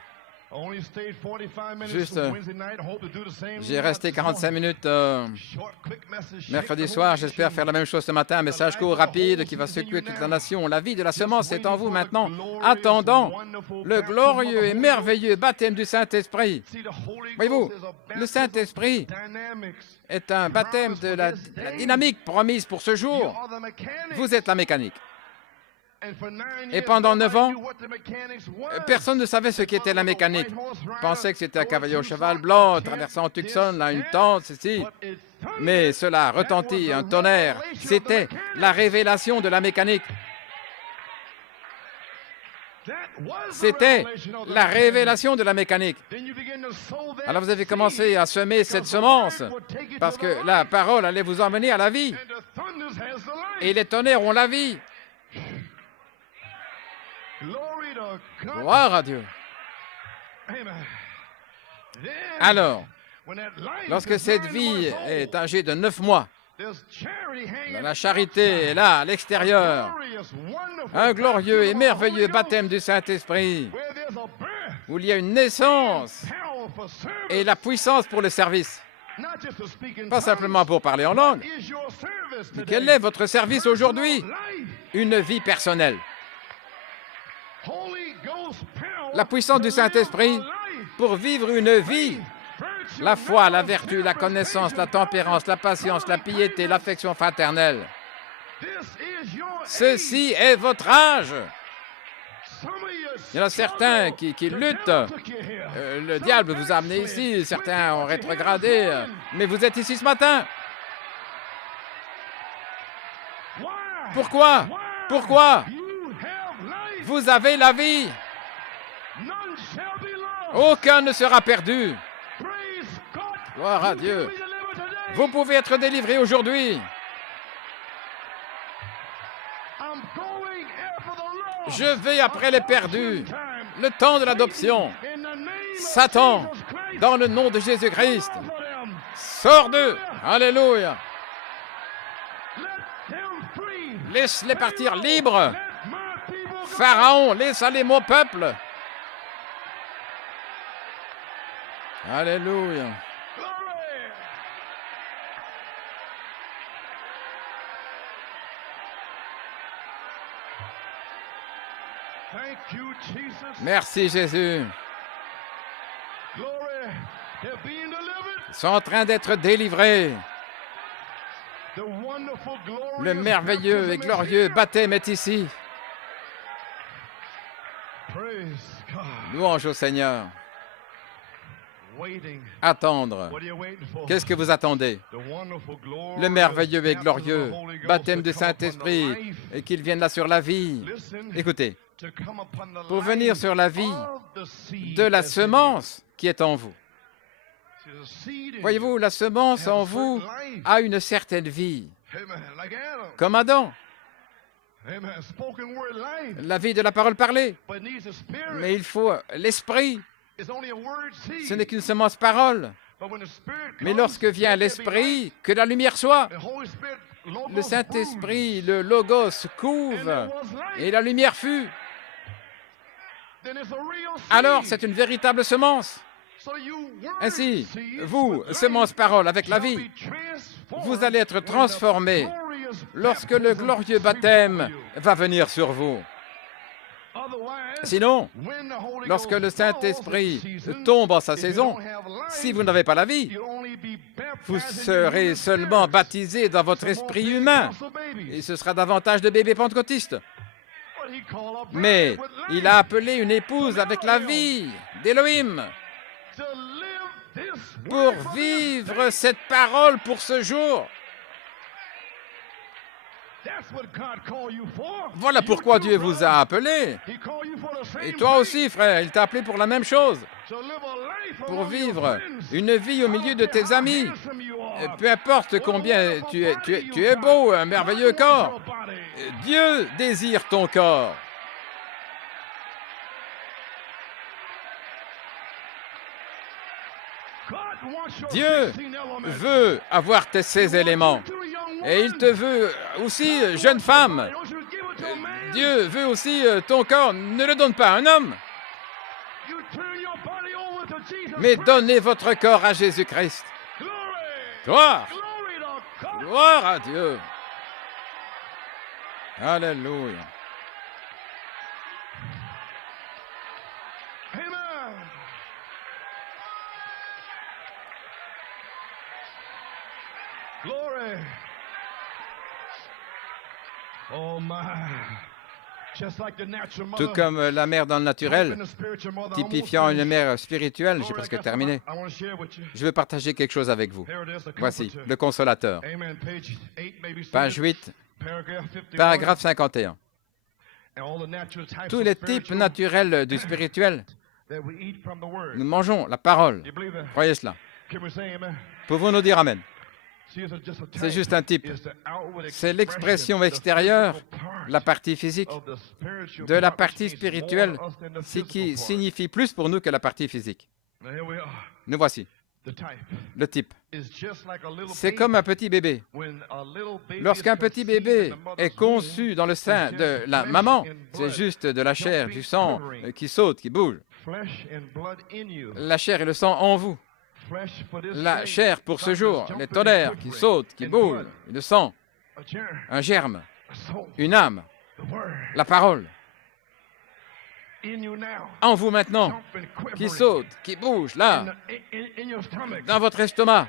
Only stayed 45 minutes Juste, Wednesday night. Hope to do the same. J'ai resté 45 minutes Short, quick message. mercredi soir. J'espère faire la même chose ce matin. Un message court, rapide, qui va secouer toute la nation. La vie de la semence est en vous maintenant, attendant le glorieux et merveilleux baptême du Saint-Esprit. Voyez-vous, le Saint-Esprit est un baptême de la dynamique promise pour ce jour. Vous êtes la mécanique. Et pendant 9 ans, personne ne savait ce qu'était la mécanique. On pensait que c'était un cavalier au cheval blanc traversant Tucson, là, une tente, ceci. Mais cela retentit, un tonnerre. C'était la révélation de la mécanique. C'était la révélation de la mécanique. Alors vous avez commencé à semer cette semence parce que la parole allait vous emmener à la vie. Et les tonnerres ont la vie. Gloire à Dieu. Alors, lorsque cette vie est âgée de 9 mois, la charité est là, à l'extérieur. Un glorieux et merveilleux baptême du Saint-Esprit, où il y a une naissance et la puissance pour le service. Pas simplement pour parler en langue. Mais quel est votre service aujourd'hui? Une vie personnelle. La puissance du Saint-Esprit pour vivre une vie. La foi, la vertu, la connaissance, la tempérance, la patience, la piété, l'affection fraternelle. Ceci est votre âge. Il y en a certains qui luttent. Le diable vous a amené ici. Certains ont rétrogradé. Mais vous êtes ici ce matin. Pourquoi? Pourquoi? Vous avez la vie. Aucun ne sera perdu. Gloire à Dieu. Vous pouvez être délivré aujourd'hui. Je vais après les perdus. Le temps de l'adoption. Satan, dans le nom de Jésus-Christ, sors d'eux. Alléluia. Laisse-les partir libres. Pharaon, laisse aller mon peuple. Alléluia. Thank you, Jesus. Merci Jésus. Glory. They're being delivered. Ils sont en train d'être délivrés. The wonderful, glorious Le merveilleux et baptism is glorieux here. baptême est ici. Praise God. Louange au Seigneur. Waiting. Attendre. What are you waiting for? Qu'est-ce que vous attendez? The wonderful, glorious Le merveilleux et baptism of glorieux the Holy Ghost baptême to du come upon the Saint-Esprit life. et qu'il vienne là sur la vie. Listen, Écoutez, to come upon the pour life venir sur la vie of the seed de la that's in you. semence qui est en vous. See, the seed in Voyez-vous, you la semence has a en vous certain life. a une certaine vie, Amen. Like Adam. comme Adam, Amen. Spoken word life. la vie de la parole parlée. But it needs a spirit. Mais il faut l'esprit, It's only a word seed. ce n'est qu'une semence parole. But when the Spirit Mais comes, lorsque vient let there be l'esprit, light. que la lumière soit. The Holy Spirit, logos Le Saint-Esprit, proves. le Logos And couvre there was light. et la lumière fut. Then it's a real seed. Alors c'est une véritable semence. So you word Ainsi, seeds vous, with life semence parole avec la shall vie, be transformed vous allez être when the transformés glorious lorsque le baptism glorieux sweeps baptême over you. va venir sur vous. Otherwise, Sinon, when the Holy lorsque Ghost le falls Saint-Esprit in season, tombe en sa if you saison, don't have life, si vous n'avez pas la vie, you'll only be vous baptized in your serez human seulement spirit. baptisé dans votre Some more esprit humain. Pentecostal babies. Et ce sera davantage de bébés pentecôtistes. But he called a bride Mais with il life a appelé une épouse avec la vie d'Élohim to live this pour word for this vivre day. cette parole pour ce jour. That's what God called you for. Voilà You pourquoi too, Dieu vous brother. a appelé. He called you for the same Et toi thing. aussi, frère, il t'a appelé pour la même chose, To live a life pour among your vivre friends. une vie au milieu de I don't tes care how amis. handsome you Et are. peu importe What a combien wonderful tu es, body tu es, you tu es got. beau, un merveilleux God wants corps. your body. Dieu désire ton corps. God wants your Dieu 16 elements. veut avoir ces éléments. Et il te veut aussi, jeune femme. Dieu veut aussi ton corps. Ne le donne pas à un homme, mais donnez votre corps à Jésus-Christ. Gloire, gloire à Dieu. Alléluia. Amen. Glory. Oh my. Just like the natural mother. Tout comme la mère dans le naturel, Typing the spiritual mother, typifiant almost une finished. mère spirituelle. J'ai Glory, presque I got terminé. something I want to share with you. Je veux partager quelque chose avec vous. Here it is, the Voici, comforter. le consolateur. Amen. Page 8, maybe Page 7, 8, paragraph 51. paragraphe 51. And all the natural types Tous of les types spiritual naturels du spirituel, that we eat from the word. nous mangeons la parole. You believe that? Croyez cela. Can we say amen? Pouvons-nous dire Amen? See, it's just a C'est type. juste un type. It's the outward C'est expression, l'expression the extérieure, physical part la partie physique, of the spiritual de la part, partie which means spirituelle, more to us than the ce physical qui part. signifie plus pour nous que la partie physique. Now here we are. Nous voici, The type le type. is just like a little C'est baby. comme un petit bébé. When a little baby Lorsqu'un is petit conceived bébé in the mother's est conçu dans le sein womb, de it's la just maman, flesh and c'est blood, juste de la chair, du sang qui saute, qui bouge. flesh and blood in you. La chair et le sang en vous. Flesh for this La day, chair pour ce something jour, jumping les and tonnerres qui quivering, sautent, qui and bougent, blood, et le sang, a germ, un germe, a soul, une âme, the word la parole, in you now, en vous maintenant, jumping, qui quivering saute, qui bouge, là, in your stomach, dans votre estomac,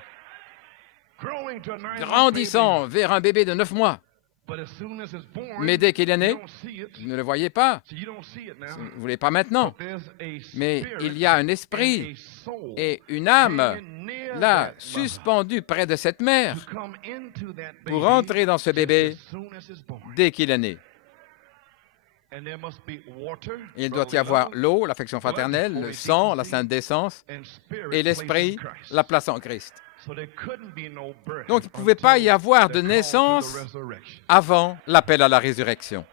growing to a 9-month grandissant vers un bébé de 9 mois. baby. But as soon as it's born, Mais dès qu'il est you né, don't see it. vous ne le voyez pas, So you don't see it now. vous ne voulez pas maintenant, There's a mais spirit il y a un and esprit a soul et une âme hanging near là, that mother. suspendue près de cette mère, To come into that pour baby entrer dans ce bébé as soon as it's born. dès qu'il est né. And there must be water, Il doit y brotherly avoir love, l'eau, l'affection fraternelle, le sang, la sainte décence and spirit et l'esprit, placed in Christ. la place en Christ. So there couldn't be no birth Donc il ne pouvait pas y avoir until de the call to naissance the resurrection. avant l'appel à la résurrection.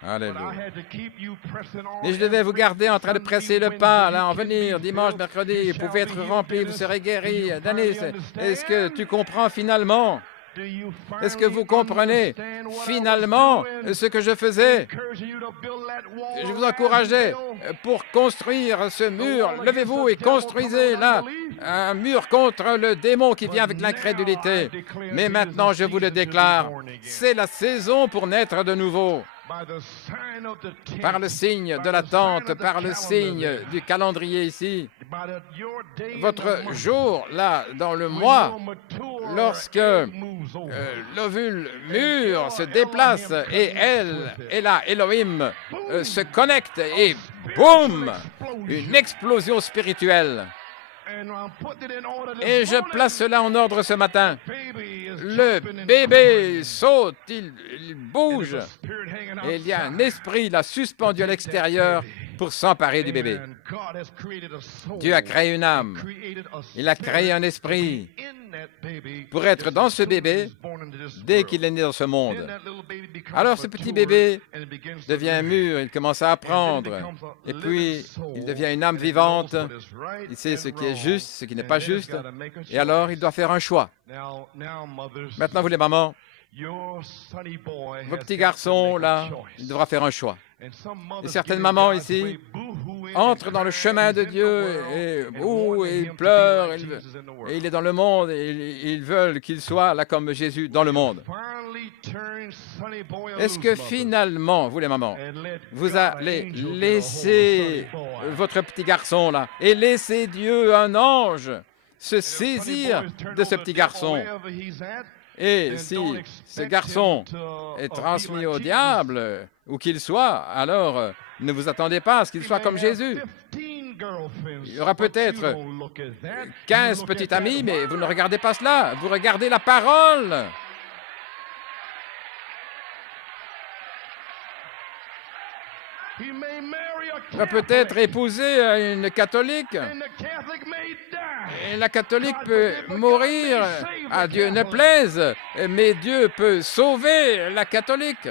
But I Alléluia. had to keep you pressing on Mais je devais vous every garder en train de Sunday, presser le Wednesday, pas, là, you en can venir, be dimanche, filled, mercredi, you vous shall pouvez be être healed, rempli, vous Dennis. serez Do guéri. you Denis, finally est-ce que understand? tu comprends finalement? Do you Est-ce que vous finally comprenez understand what I was finalement doing? ce que je faisais? Encouraging you to build that wall Je vous of encourageais Ashdale. pour construire ce mur. Levez-vous et construisez là un mur contre le démon qui vient avec l'incrédulité. Mais maintenant, je vous le déclare, c'est la saison pour naître de nouveau. par le signe de la tente, par le signe du calendrier ici, votre jour, là, dans le mois, lorsque l'ovule mûr se déplace et elle, et là, Elohim, se connecte et boum, une explosion spirituelle. Et je place cela en ordre ce matin. Le bébé saute, il bouge, et il y a un esprit là suspendu à l'extérieur pour s'emparer du bébé. Dieu a créé une âme, il a créé un esprit pour être dans ce bébé dès qu'il est né dans ce monde. Alors ce petit bébé devient mûr, il commence à apprendre, et puis il devient une âme vivante, il sait ce qui est juste, ce qui n'est pas juste, et alors il doit faire un choix. Maintenant, vous les mamans, vos petits garçons, là, il devra faire un choix. Et certaines mamans ici entrent dans le chemin de Dieu et ils pleurent, et il est dans le monde, et ils veulent qu'il soit là comme Jésus dans le monde. Est-ce que finalement, vous les mamans, vous allez laisser votre petit garçon là et laisser Dieu, un ange, se saisir de ce petit garçon? Et si ce garçon est transmis au diable, où qu'il soit, alors ne vous attendez pas à ce qu'il soit comme Jésus. Il y aura peut-être 15 petits amis, mais vous ne regardez pas cela, vous regardez la parole. Il va peut-être épouser une catholique. Et la catholique peut mourir, à Dieu ne plaise, mais Dieu peut sauver la catholique.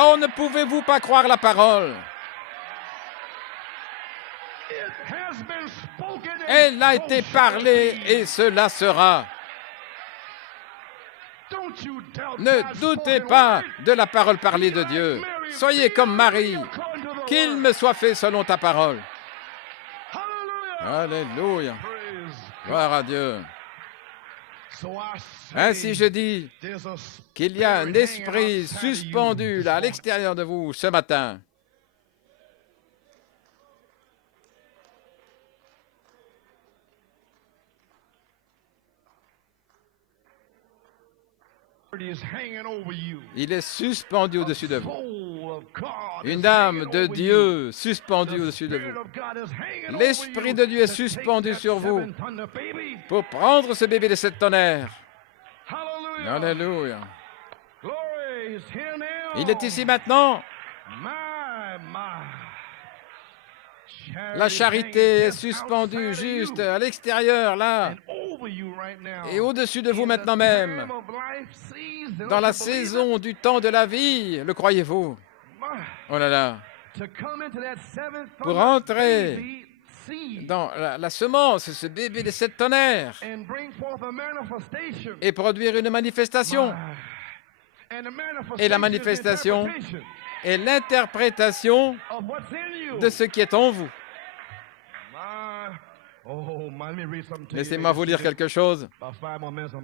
Oh, ne pouvez-vous pas croire la parole? Elle a été parlée et cela sera. Ne doutez pas de la parole parlée de Dieu. Soyez comme Marie. Qu'il me soit fait selon ta parole. Alléluia. Gloire à Dieu. Ainsi je dis qu'il y a un esprit suspendu là à l'extérieur de vous ce matin. Il est suspendu au-dessus de vous. Une âme de Dieu suspendue au-dessus de vous. L'Esprit de Dieu est suspendu sur vous pour prendre ce bébé de 7 tonnerres. Alléluia. Il est ici maintenant. La charité est suspendue juste à l'extérieur, là, et au-dessus de vous maintenant même, dans la saison du temps de la vie, le croyez-vous? Oh là là! Pour entrer dans la semence, ce bébé des 7 tonnerres, et produire une manifestation. Et la manifestation est l'interprétation de ce qui est en vous. Laissez-moi vous lire quelque chose,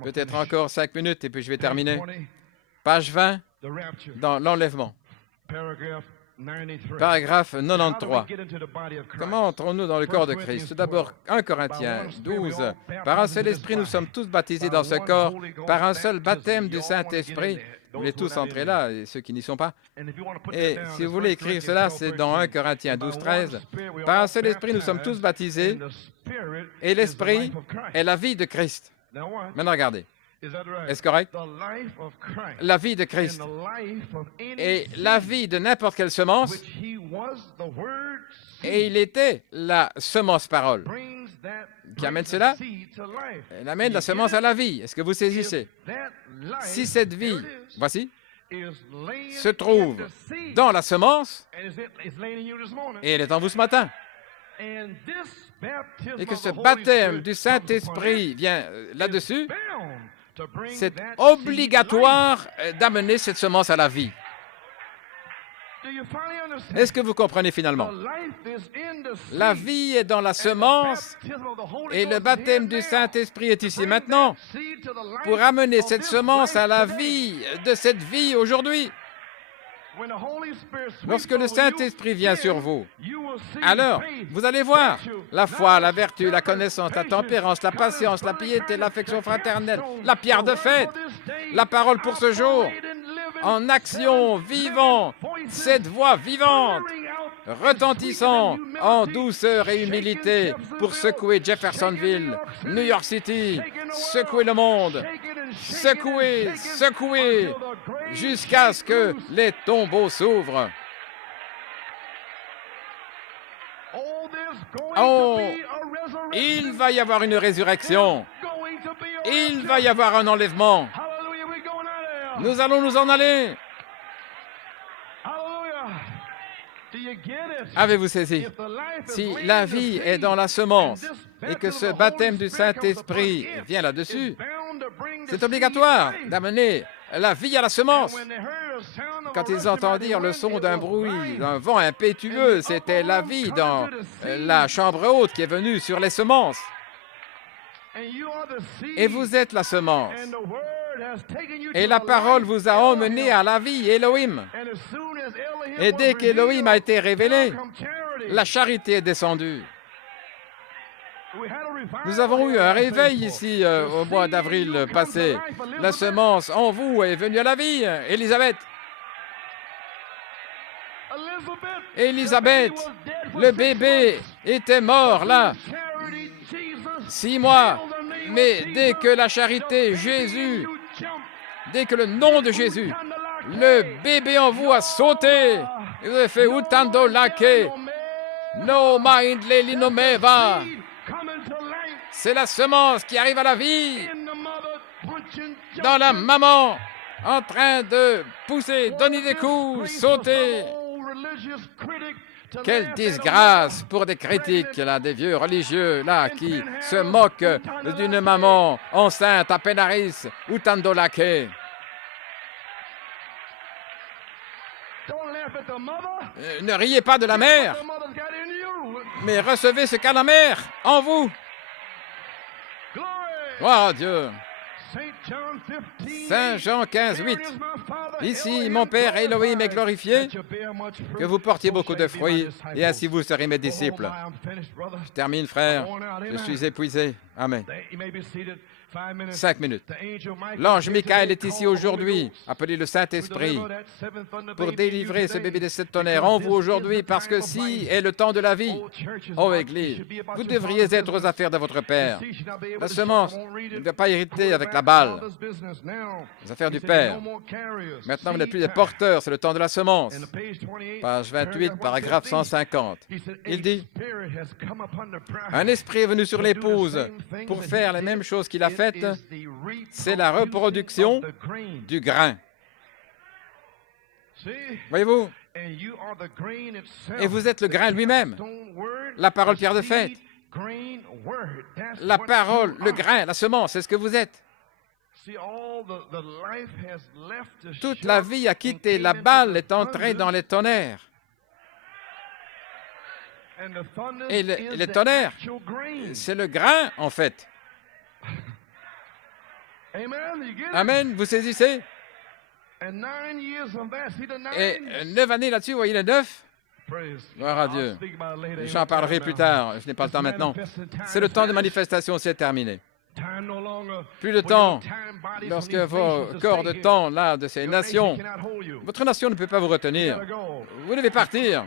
peut-être encore 5 minutes et puis je vais terminer. Page 20, dans l'enlèvement. Paragraphe 93. Comment entrons-nous dans le corps de Christ? Tout d'abord, 1 Corinthiens 12. Par un seul esprit, nous sommes tous baptisés dans ce corps, par un seul baptême du Saint-Esprit. Vous voulez tous entrer là, et ceux qui n'y sont pas. Et si vous voulez écrire cela, c'est dans 1 Corinthiens 12, 13. Par un seul esprit, nous sommes tous baptisés, et l'esprit est la vie de Christ. Maintenant, regardez. Est-ce correct? La vie de Christ et la vie de n'importe quelle semence, et il était la semence parole. Qui amène cela? Elle amène la semence à la vie. Est-ce que vous saisissez? Si cette vie, voici, se trouve dans la semence, et elle est en vous ce matin, et que ce baptême du Saint-Esprit vient là-dessus, c'est obligatoire d'amener cette semence à la vie. Est-ce que vous comprenez finalement? La vie est dans la semence et le baptême du Saint-Esprit est ici maintenant pour amener cette semence à la vie de cette vie aujourd'hui. Lorsque le Saint-Esprit vient sur vous, alors vous allez voir la foi, la vertu, la connaissance, la tempérance, la patience, la piété, l'affection fraternelle, la pierre de fête, la parole pour ce jour, en action, vivant, cette voix vivante, retentissant en douceur et humilité pour secouer Jeffersonville, New York City, secouer le monde, secouer, secouer, jusqu'à ce que les tombeaux s'ouvrent. Oh, il va y avoir une résurrection. Il va y avoir un enlèvement. Nous allons nous en aller. Avez-vous saisi? Si la vie est dans la semence et que ce baptême du Saint-Esprit vient là-dessus, c'est obligatoire d'amener la vie à la semence. Quand ils entendirent le son d'un bruit, d'un vent impétueux, c'était la vie dans la chambre haute qui est venue sur les semences. Et vous êtes la semence. Et la parole vous a emmené à la vie, Elohim. Et dès qu'Elohim a été révélé, la charité est descendue. Nous avons eu un réveil ici au mois d'avril passé. La semence en vous est venue à la vie, Élisabeth. Élisabeth, le bébé était mort là, 6 mois. Mais dès que la charité, Jésus, dès que le nom de Jésus, le bébé en vous a sauté, et vous avez fait Utando Lake, No Mind Lelinomeva. C'est la semence qui arrive à la vie dans la maman, en train de pousser, donner des coups, sauter. Quelle disgrâce pour des critiques, là, des vieux religieux là, qui se moquent d'une maman enceinte à Penaris ou Tandolake. Ne riez pas de la mère, mais recevez ce qu'a la mère en vous. Gloire à Dieu. Saint Jean 15, 8. Ici, mon Père Elohim est glorifié, que vous portiez beaucoup de fruits, et ainsi vous serez mes disciples. Je termine, frère. Je suis épuisé. Amen. 5 minutes. L'ange Michael est ici aujourd'hui, appelé le Saint-Esprit, pour délivrer ce bébé des 7 tonnerres en vous aujourd'hui, parce que si est le temps de la vie, ô Église, vous devriez être aux affaires de votre Père. La semence ne doit pas irriter avec la balle. Les affaires du Père. Maintenant, vous n'êtes plus des porteurs, c'est le temps de la semence. Page 28, paragraphe 150. Il dit, un esprit est venu sur l'épouse pour faire les mêmes choses qu'il a faites. C'est la reproduction du grain. Voyez-vous? Et vous êtes le grain lui-même. La parole pierre de fête. La parole, le grain, la semence, c'est ce que vous êtes. Toute la vie a quitté, la balle est entrée dans les tonnerres. Et les tonnerres, c'est le grain, en fait. Amen, vous saisissez? Et 9 années là-dessus, vous voyez les 9? Gloire à Dieu. J'en parlerai plus tard, je n'ai pas le temps maintenant. C'est le temps de manifestation, c'est terminé. Plus de temps, lorsque vos corps de temps, là, de ces nations, votre nation ne peut pas vous retenir. Vous devez partir.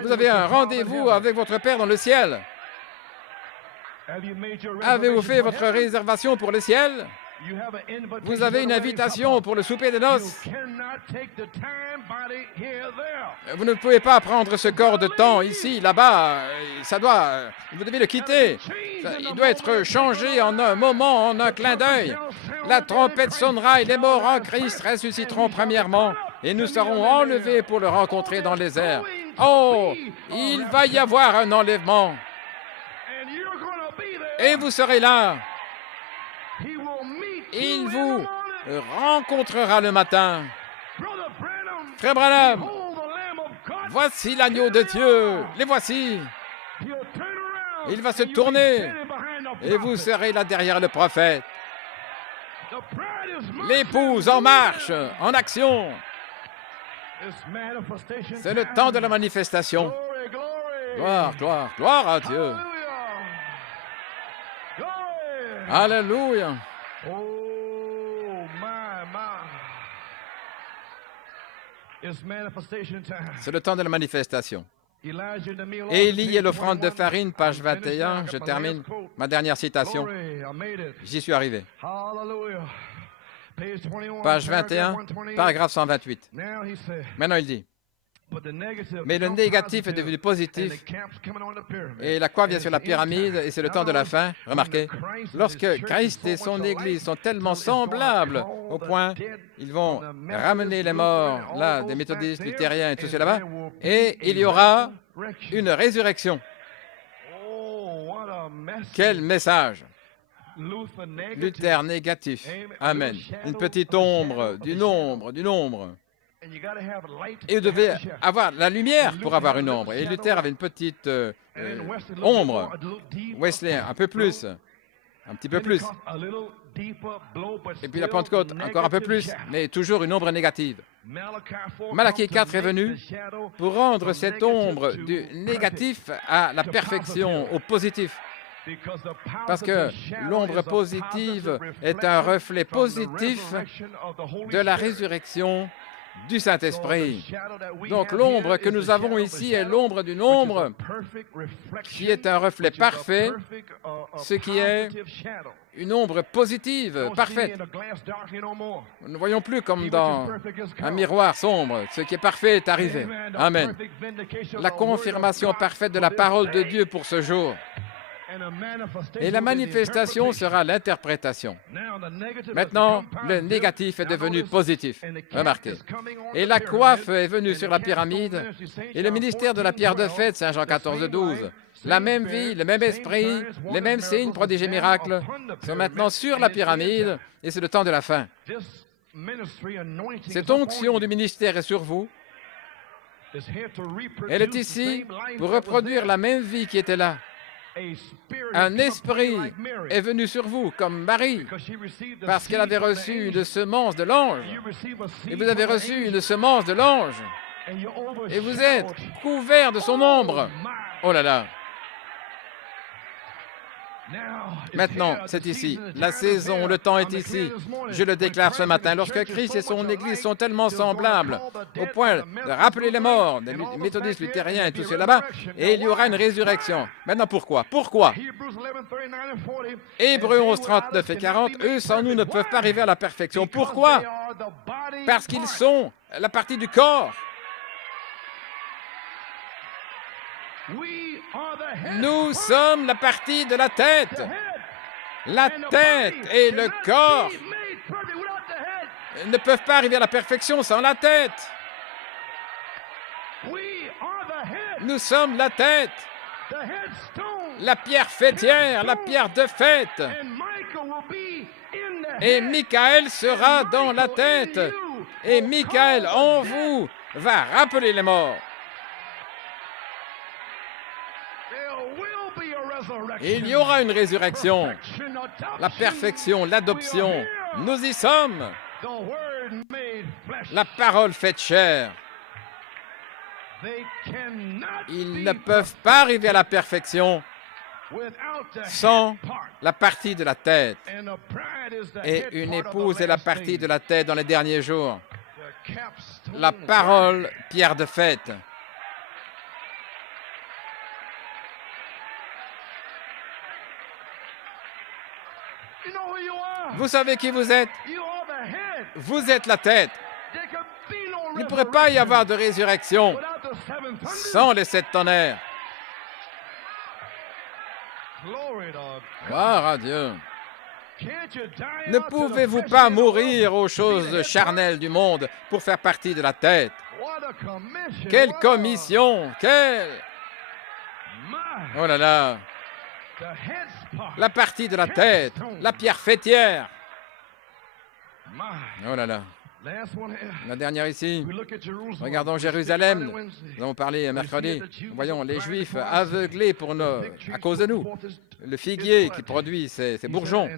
Vous avez un rendez-vous avec votre Père dans le ciel. Avez-vous fait votre réservation pour le ciel? Vous avez une invitation pour le souper de noces. Vous ne pouvez pas prendre ce corps de temps ici, là-bas. Vous devez le quitter. Il doit être changé en un moment, en un clin d'œil. La trompette sonnera et les morts en Christ ressusciteront premièrement. Et nous serons enlevés pour le rencontrer dans les airs. Oh, il va y avoir un enlèvement. Et vous serez là. Il vous rencontrera le matin. Frère Branham, voici l'agneau de Dieu. Les voici. Il va se tourner et vous serez là derrière le prophète. L'épouse en marche, en action. C'est le temps de la manifestation. Gloire, gloire, gloire à Dieu. Alléluia. C'est le temps de la manifestation. Élie et l'offrande de farine, page 21. Je termine ma dernière citation. J'y suis arrivé. Page 21, paragraphe 128. Maintenant, il dit, mais le négatif est devenu positif et la croix vient sur la pyramide et c'est le temps de la fin. Remarquez, lorsque Christ et son Église sont tellement semblables au point, ils vont ramener les morts, là, des méthodistes, luthériens et tout cela là-bas, et il y aura une résurrection. Quel message! Luther négatif. Amen. Une petite ombre, du nombre. Et vous devez avoir la lumière pour avoir une ombre. Et Luther avait une petite ombre. Wesley, un peu plus. Un petit peu plus. Et puis la Pentecôte, encore un peu plus, mais toujours une ombre négative. Malachie 4 est venu pour rendre cette ombre du négatif à la perfection, au positif. Parce que l'ombre positive est un reflet positif de la résurrection du Saint-Esprit. Donc l'ombre que nous avons ici est l'ombre d'une ombre qui est un reflet parfait, ce qui est une ombre positive, parfaite. Nous ne voyons plus comme dans un miroir sombre. Ce qui est parfait est arrivé. Amen. La confirmation parfaite de la parole de Dieu pour ce jour. Et la manifestation sera l'interprétation. Maintenant, le négatif est devenu positif. Remarquez. Et la coiffe est venue sur la pyramide. Et le ministère de la pierre de fête, Saint Jean 14, 12. La même vie, le même esprit, les mêmes signes, prodiges et miracles sont maintenant sur la pyramide. Et c'est le temps de la fin. Cette onction du ministère est sur vous. Elle est ici pour reproduire la même vie qui était là. Un esprit est venu sur vous, comme Marie, parce qu'elle avait reçu une semence de l'ange. Et vous avez reçu une semence de l'ange. Et vous êtes couverts de son ombre. Oh là là. Maintenant, c'est ici. La saison, le temps est ici. Je le déclare ce matin. Lorsque Christ et son Église sont tellement semblables, au point de rappeler les morts, des méthodistes, luthériens et tout cela là-bas, et il y aura une résurrection. Maintenant, pourquoi? Pourquoi? Hébreux 11, 39 et 40, eux sans nous ne peuvent pas arriver à la perfection. Pourquoi? Parce qu'ils sont la partie du corps. Nous sommes la partie de la tête. La tête et le corps ne peuvent pas arriver à la perfection sans la tête. Nous sommes la tête, la pierre fêtière, la pierre de fête. Et Michael sera dans la tête. Et Michael en vous va rappeler les morts. Il y aura une résurrection, la perfection, l'adoption. Nous y sommes. La parole faite chair. Ils ne peuvent pas arriver à la perfection sans la partie de la tête. Et une épouse est la partie de la tête dans les derniers jours. La parole, pierre de fête. Vous savez qui vous êtes? Vous êtes la tête. Il ne pourrait pas y avoir de résurrection sans les 7 tonnerres. Gloire à Dieu. Ne pouvez-vous pas mourir aux choses charnelles du monde pour faire partie de la tête? Quelle commission! Oh là là! La partie de la tête, la pierre fêtière. Oh là là, La dernière ici. Regardons Jérusalem. Nous avons parlé mercredi. Voyons les Juifs aveuglés à cause de nous. Le figuier qui produit ses bourgeons.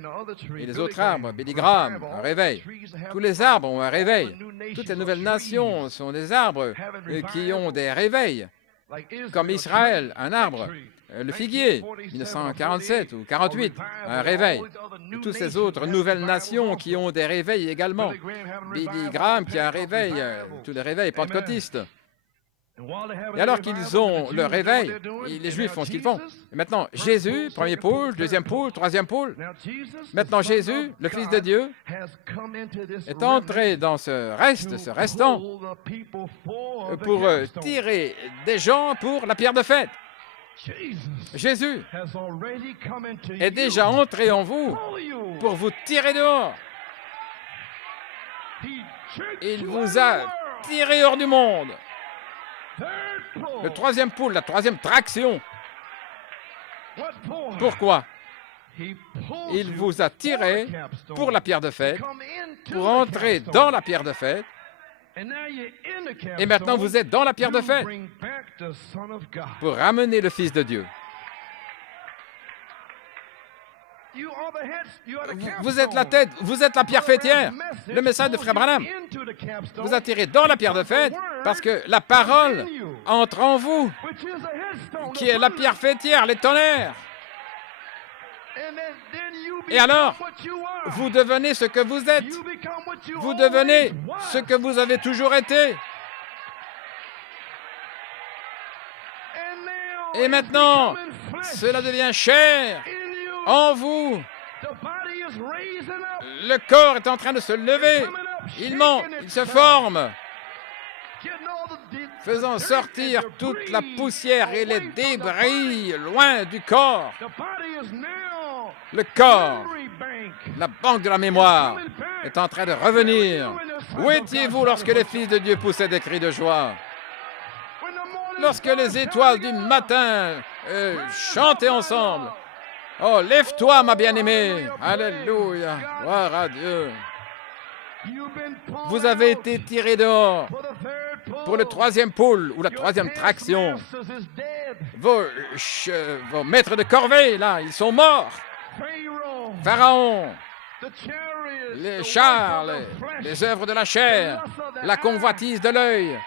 Et les autres arbres, Billy Graham, un réveil. Tous les arbres ont un réveil. Toutes les nouvelles nations sont des arbres qui ont des réveils. Comme Israël, un arbre. Le figuier, 1947 ou 48, un réveil. Et toutes ces autres nouvelles nations qui ont des réveils également. Billy Graham qui a un réveil, tous les réveils pentecôtistes. Et alors qu'ils ont le réveil, les Juifs font ce qu'ils font. Et maintenant, Jésus, premier pôle, deuxième pôle, troisième pôle. Maintenant, Jésus, le Fils de Dieu, est entré dans ce restant, pour tirer des gens pour la pierre de fête. Jésus est déjà entré en vous pour vous tirer dehors. Il vous a tiré hors du monde. Le troisième pôle, la troisième traction. Pourquoi? Il vous a tiré pour la pierre de fête, pour entrer dans la pierre de fête. Et maintenant, vous êtes dans la pierre de fête pour ramener le Fils de Dieu. Vous êtes la tête, vous êtes la pierre fêtière. Le message de Frère Branham vous a tiré dans la pierre de fête parce que la parole entre en vous, qui est la pierre fêtière, les tonnerres. Et alors, vous devenez ce que vous êtes. Vous devenez ce que vous avez toujours été. Et maintenant, cela devient chair en vous. Le corps est en train de se lever. Il monte, il se forme, faisant sortir toute la poussière et les débris loin du corps. Le corps, la banque de la mémoire, est en train de revenir. Où étiez-vous lorsque les fils de Dieu poussaient des cris de joie? Lorsque les étoiles du matin chantaient ensemble. Oh, lève-toi, ma bien-aimée. Alléluia. Gloire à Dieu. Vous avez été tirés dehors pour le troisième pôle ou la troisième traction. Vos maîtres de corvée, là, ils sont morts. Pharaon, les chars, les œuvres de la chair, la convoitise de l'œil,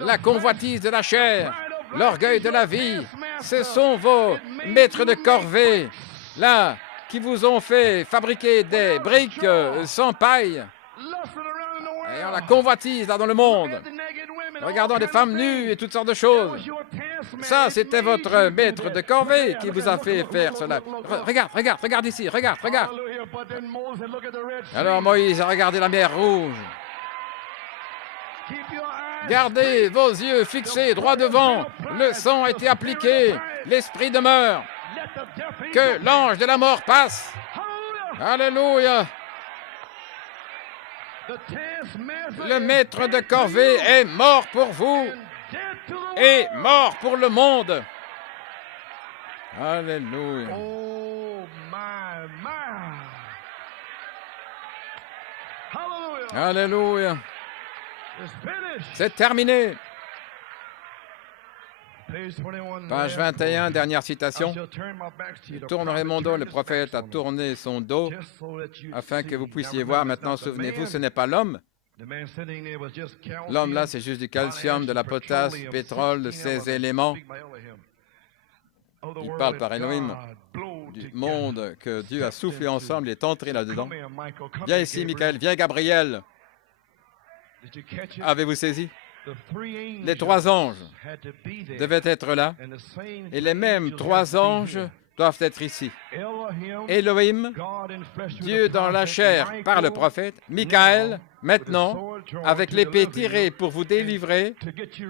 la convoitise de la chair, l'orgueil de la vie, ce sont vos maîtres de corvée, là, qui vous ont fait fabriquer des briques sans paille. Et on la convoitise là dans le monde, regardant des femmes nues et toutes sortes de choses. Ça, c'était votre maître de corvée qui vous a fait faire cela. Regarde ici, regarde. Alors Moïse a regardé la mer rouge. Gardez vos yeux fixés droit devant. Le sang a été appliqué. L'esprit demeure. Que l'ange de la mort passe. Alléluia. Le maître de corvée est mort pour vous et mort pour le monde. Alléluia. Alléluia. C'est terminé. Page 21, dernière citation. Je tournerai mon dos, le prophète a tourné son dos afin que vous puissiez voir. Maintenant, souvenez-vous, ce n'est pas l'homme. L'homme là, c'est juste du calcium, de la potasse, du pétrole, de ces éléments. Il parle par Elohim du monde que Dieu a soufflé ensemble, il est entré là-dedans. Viens ici, Michael, viens, Gabriel. Avez-vous saisi? Les 3 anges devaient être là, et les mêmes 3 anges doivent être ici. Elohim, Dieu dans la chair par le prophète, Michael, maintenant, avec l'épée tirée pour vous délivrer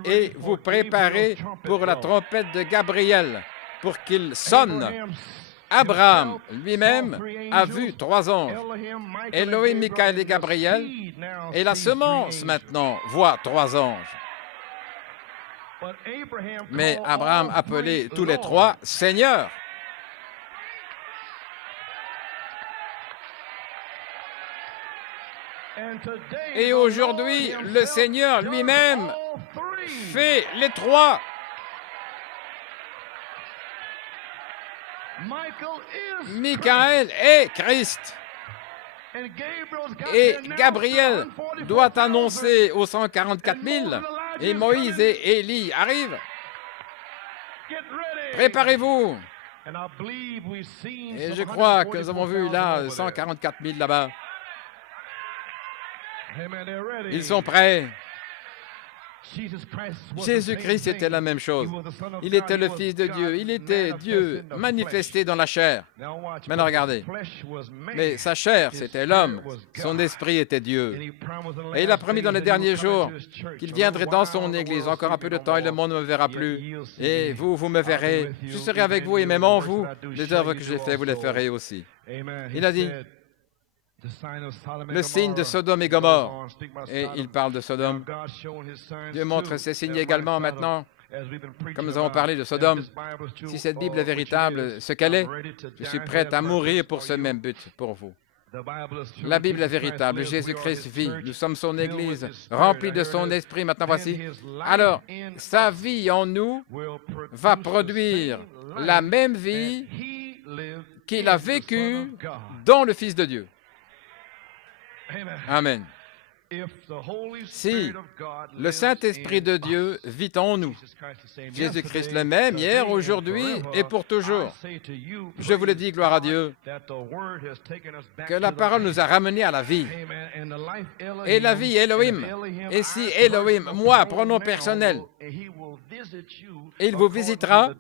et vous préparer pour la trompette de Gabriel, pour qu'il sonne. Abraham lui-même a vu 3 anges, Elohim, Michael et Gabriel, et la semence maintenant voit 3 anges. Mais Abraham appelait tous les 3 Seigneur. Et aujourd'hui, le Seigneur lui-même fait les trois. Michael est Christ. Et Gabriel doit annoncer aux 144 000, et Moïse et Élie arrivent. Préparez-vous. Et je crois que nous avons vu là 144 000 là-bas. Ils sont prêts. Jésus-Christ était la même chose. Il était le Fils de Dieu. Il était Dieu manifesté dans la chair. Maintenant, regardez. Mais sa chair, c'était l'homme. Son esprit était Dieu. Et il a promis dans les derniers jours qu'il viendrait dans son Église. Encore un peu de temps et le monde ne me verra plus. Et vous, vous me verrez. Je serai avec vous et même en vous, les œuvres que j'ai faites, vous les ferez aussi. Il a dit, le signe de Sodome et Gomorrhe. Et il parle de Sodome. Dieu montre ses signes également maintenant. Comme nous avons parlé de Sodome, si cette Bible est véritable, ce qu'elle est, je suis prêt à mourir pour ce même but, pour vous. La Bible est véritable. Jésus-Christ vit. Nous sommes son Église, remplie de son esprit. Maintenant, voici. Alors, sa vie en nous va produire la même vie qu'il a vécue dans le Fils de Dieu. Amen. Si le Saint-Esprit de Dieu vit en nous, Jésus-Christ le même, hier, aujourd'hui et pour toujours, je vous le dis, gloire à Dieu, que la parole nous a ramenés à la vie. Et la vie, Elohim. Et si Elohim, moi, pronom personnel, il vous visitera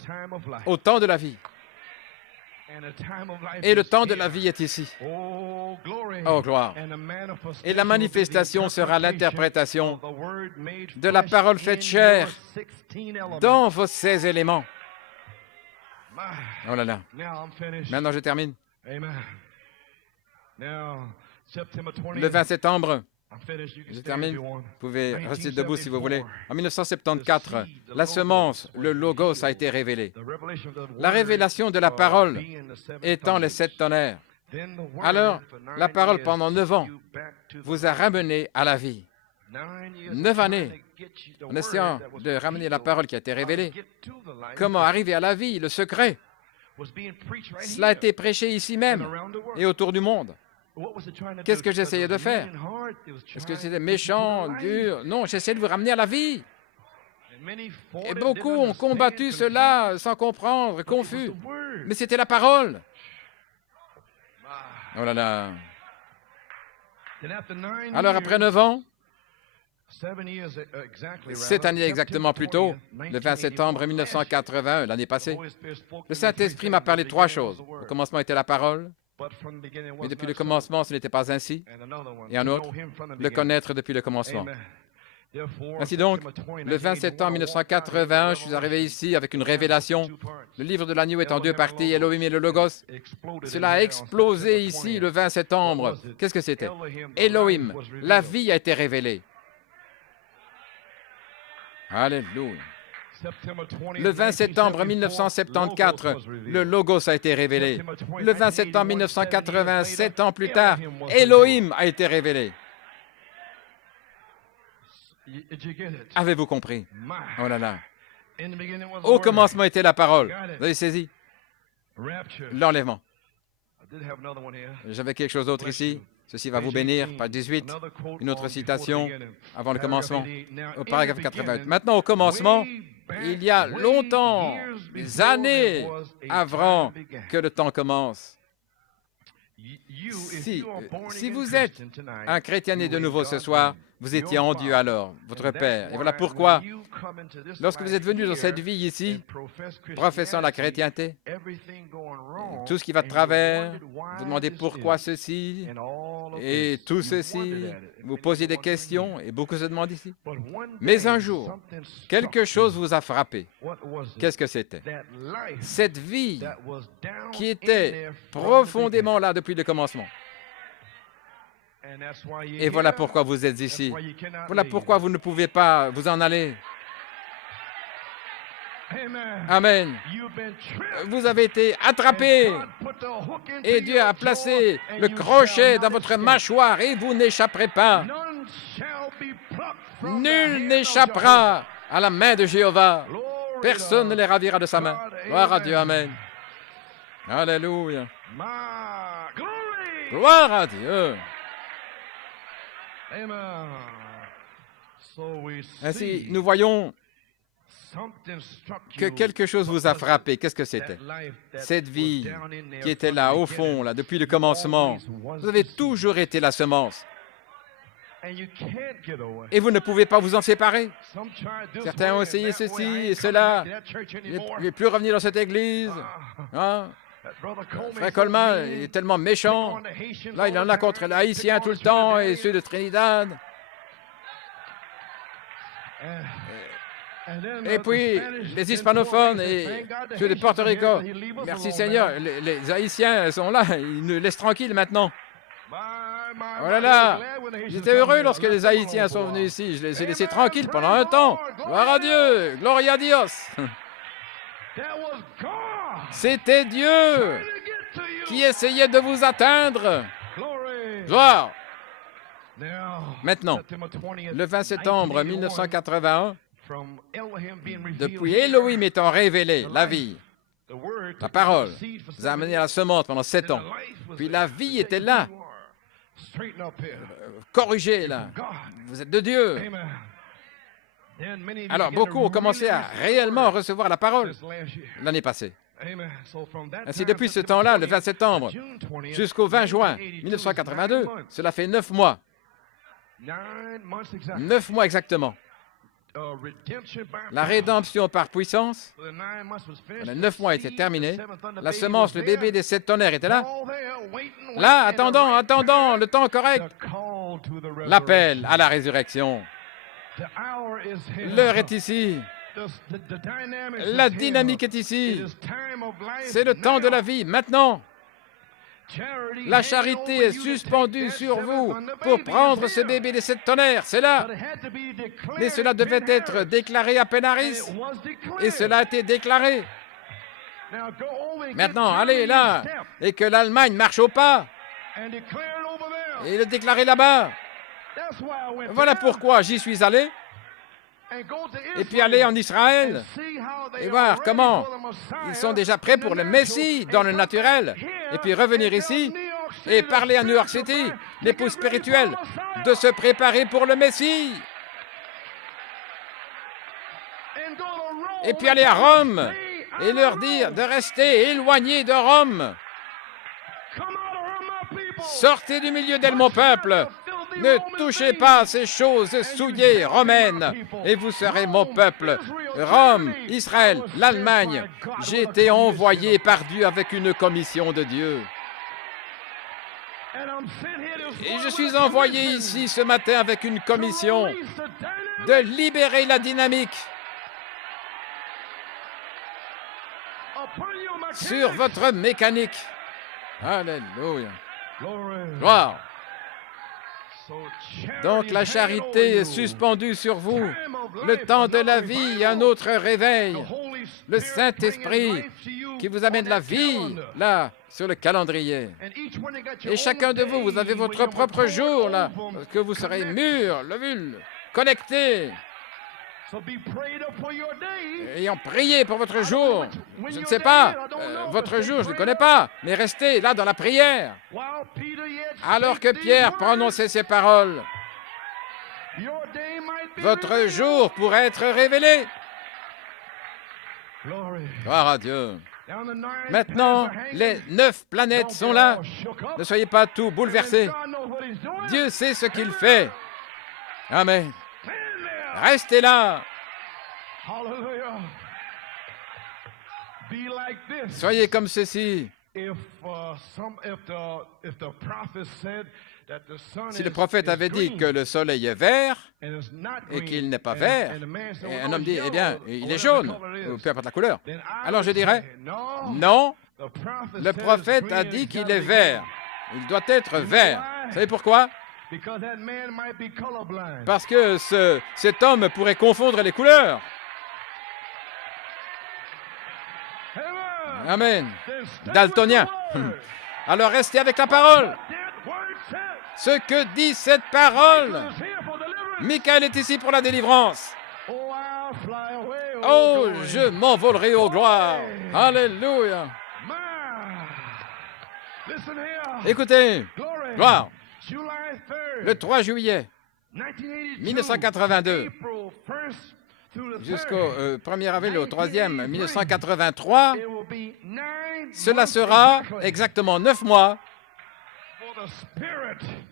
au temps de la vie. Et le temps de la vie est ici. Oh, gloire. Et la manifestation sera l'interprétation de la parole faite chair dans vos 16 éléments. Oh là là. Maintenant, je termine. Le 20 septembre, je termine. Vous pouvez rester debout si vous voulez. En 1974, la semence, le Logos, a été révélée. La révélation de la parole étant les 7 tonnerres. Alors, la parole pendant 9 ans vous a ramené à la vie. 9 années en essayant de ramener la parole qui a été révélée. Comment arriver à la vie, le secret. Cela a été prêché ici même et autour du monde. Qu'est-ce que j'essayais de faire? Est-ce que c'était méchant, dur? Non, j'essayais de vous ramener à la vie. Et beaucoup ont combattu cela sans comprendre, confus. Mais c'était la parole. Oh là là. Alors, après 9 ans, 7 années exactement plus tôt, le 20 septembre 1981, l'année passée, le Saint-Esprit m'a parlé de 3 choses. Au commencement était la parole. Mais depuis le commencement, ce n'était pas ainsi. Et un autre, le connaître depuis le commencement. Ainsi donc, le 20 septembre 1981, je suis arrivé ici avec une révélation. Le livre de l'agneau est en 2 parties, Elohim et le Logos. Cela a explosé ici le 20 septembre. Qu'est-ce que c'était? Elohim, la vie a été révélée. Alléluia. Le 20 septembre 1974, le Logos a été révélé. Le 20 septembre 1987 ans plus tard, Elohim a été révélé. Avez-vous compris? Oh là là. Au commencement était la parole. Vous avez saisi? L'enlèvement. J'avais quelque chose d'autre ici. Ceci va vous bénir. Page 18. Une autre citation avant le commencement. Au paragraphe 88. Maintenant, au commencement, il y a longtemps, des années avant que le temps commence. Si vous êtes un chrétien né de nouveau ce soir, vous étiez en Dieu alors, votre Père. Et voilà pourquoi, lorsque vous êtes venu dans cette vie ici, professant la chrétienté, tout ce qui va de travers, vous demandez pourquoi ceci et tout ceci, vous posez des questions et beaucoup se demandent ici. Mais un jour, quelque chose vous a frappé. Qu'est-ce que c'était? Cette vie qui était profondément là depuis le commencement. Et voilà pourquoi vous êtes ici. Voilà pourquoi vous ne pouvez pas vous en aller. Amen. Vous avez été attrapés et Dieu a placé le crochet dans votre mâchoire et vous n'échapperez pas. Nul n'échappera à la main de Jéhovah. Personne ne les ravira de sa main. Gloire à Dieu. Amen. Alléluia. Gloire à Dieu. Ainsi, nous voyons que quelque chose vous a frappé. Qu'est-ce que c'était? Cette vie qui était là, au fond, là, depuis le commencement. Vous avez toujours été la semence. Et vous ne pouvez pas vous en séparer. Certains ont essayé ceci et cela. Je ne vais plus revenir dans cette église. Hein? Frère Coleman est tellement méchant. Là, il en a contre les Haïtiens tout le temps et ceux de Trinidad. Et puis, les hispanophones et ceux de Porto Rico. Merci Seigneur, les Haïtiens sont là, ils nous laissent tranquilles maintenant. Oh là là, j'étais heureux lorsque les Haïtiens sont venus ici. Je les ai laissés tranquilles pendant un temps. Gloire à Dieu, gloria a Dios. C'était Dieu qui essayait de vous atteindre. Gloire. Maintenant, le 20 septembre 1981, depuis Elohim étant révélé, la vie, la parole, vous a amené à la semence pendant 7 ans. Puis la vie était là, corrigée là. Vous êtes de Dieu. Alors, beaucoup ont commencé à réellement recevoir la parole l'année passée. Ainsi, depuis ce temps-là, le 20 septembre, jusqu'au 20 juin 1982, cela fait 9 mois. 9 mois exactement. La rédemption par puissance, les 9 mois étaient terminés. La semence, le bébé des 7 tonnerres était là. Là, attendant, le temps correct. L'appel à la résurrection. L'heure est ici. La dynamique est ici. C'est le temps de la vie, maintenant. La charité est suspendue sur vous pour prendre ce bébé des 7 tonnerres. C'est là. Mais cela devait être déclaré à Pénaris. Et cela a été déclaré. Maintenant, allez là. Et que l'Allemagne marche au pas. Et le déclarer là-bas. Voilà pourquoi j'y suis allé. Et puis aller en Israël et voir comment ils sont déjà prêts pour le Messie dans le naturel. Et puis revenir ici et parler à New York City, l'épouse spirituelle, de se préparer pour le Messie. Et puis aller à Rome et leur dire de rester éloignés de Rome. Sortez du milieu d'elle, mon peuple. Ne touchez pas à ces choses souillées romaines, et vous serez mon peuple. Rome, Israël, l'Allemagne, j'ai été envoyé par Dieu avec une commission de Dieu. Et je suis envoyé ici ce matin avec une commission de libérer la dynamique sur votre mécanique. Alléluia. Gloire. Donc la charité est suspendue sur vous. Le temps de la vie, un autre réveil. Le Saint-Esprit qui vous amène la vie, là, sur le calendrier. Et chacun de vous, vous avez votre propre jour, là, que vous serez mûr, levule, connecté. Ayant prié pour votre jour. Je ne sais pas, votre jour, je ne le connais pas, mais restez là dans la prière. Alors que Pierre prononçait ces paroles, votre jour pourrait être révélé. Gloire à Dieu. Maintenant, les 9 planètes sont là. Ne soyez pas tout bouleversés. Dieu sait ce qu'il fait. Amen. Restez là. Soyez comme ceci. Si le prophète avait dit que le soleil est vert et qu'il n'est pas vert, et un homme dit, eh bien, il est jaune, ou peu importe la couleur, alors je dirais, non, le prophète a dit qu'il est vert. Il doit être vert. Vous savez pourquoi? Parce que cet homme pourrait confondre les couleurs. Amen. Daltonien. Alors restez avec la parole. Ce que dit cette parole. Michael est ici pour la délivrance. Oh, je m'envolerai aux gloires. Alléluia. Écoutez, gloire. Le 3 juillet 1982 jusqu'au 1er avril au 3e 1983, cela sera exactement 9 mois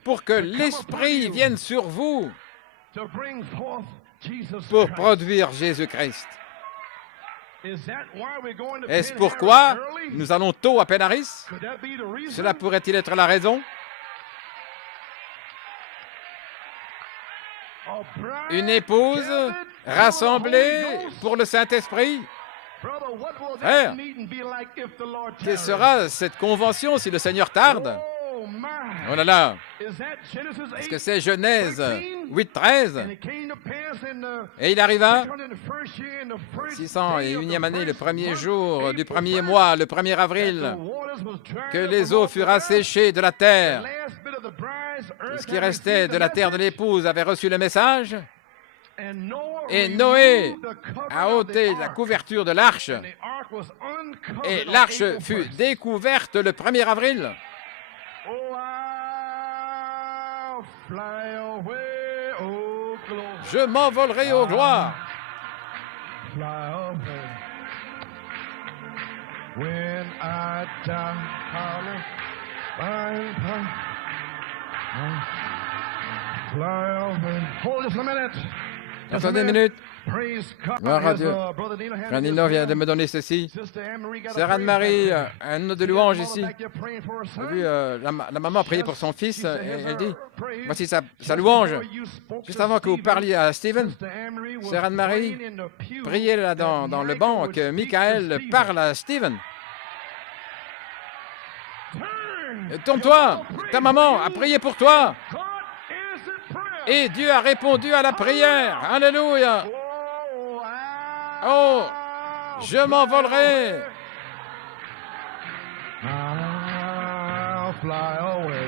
pour que l'Esprit vienne sur vous pour produire Jésus-Christ. Est-ce pourquoi nous allons tôt à Penaris? Cela pourrait-il être la raison? Une épouse rassemblée pour le Saint-Esprit? Frère, quelle sera cette convention si le Seigneur tarde? Oh là là! Est-ce que c'est Genèse 8:13? Et il arriva, 601e année, le premier jour du premier mois, le 1er avril, que les eaux furent asséchées de la terre. Tout ce qui restait de la terre de l'épouse avait reçu le message. Et Noé a ôté la couverture de l'arche. Et l'arche fut découverte le 1er avril. Je m'envolerai aux gloires. Attendez une minute. Gloire à Dieu. Frère Nino vient de me donner ceci. Sœur Anne-Marie, un note de louange ici. Vous avez vu, la maman a prié pour son fils et elle dit, voici sa louange. Juste avant que vous parliez à Stephen, Sœur Anne-Marie, priez là dans le banc que Michael parle à Stephen. Tourne-toi, ta maman a prié pour toi. Et Dieu a répondu à la prière. Alléluia. Oh, je m'envolerai. I'll fly away.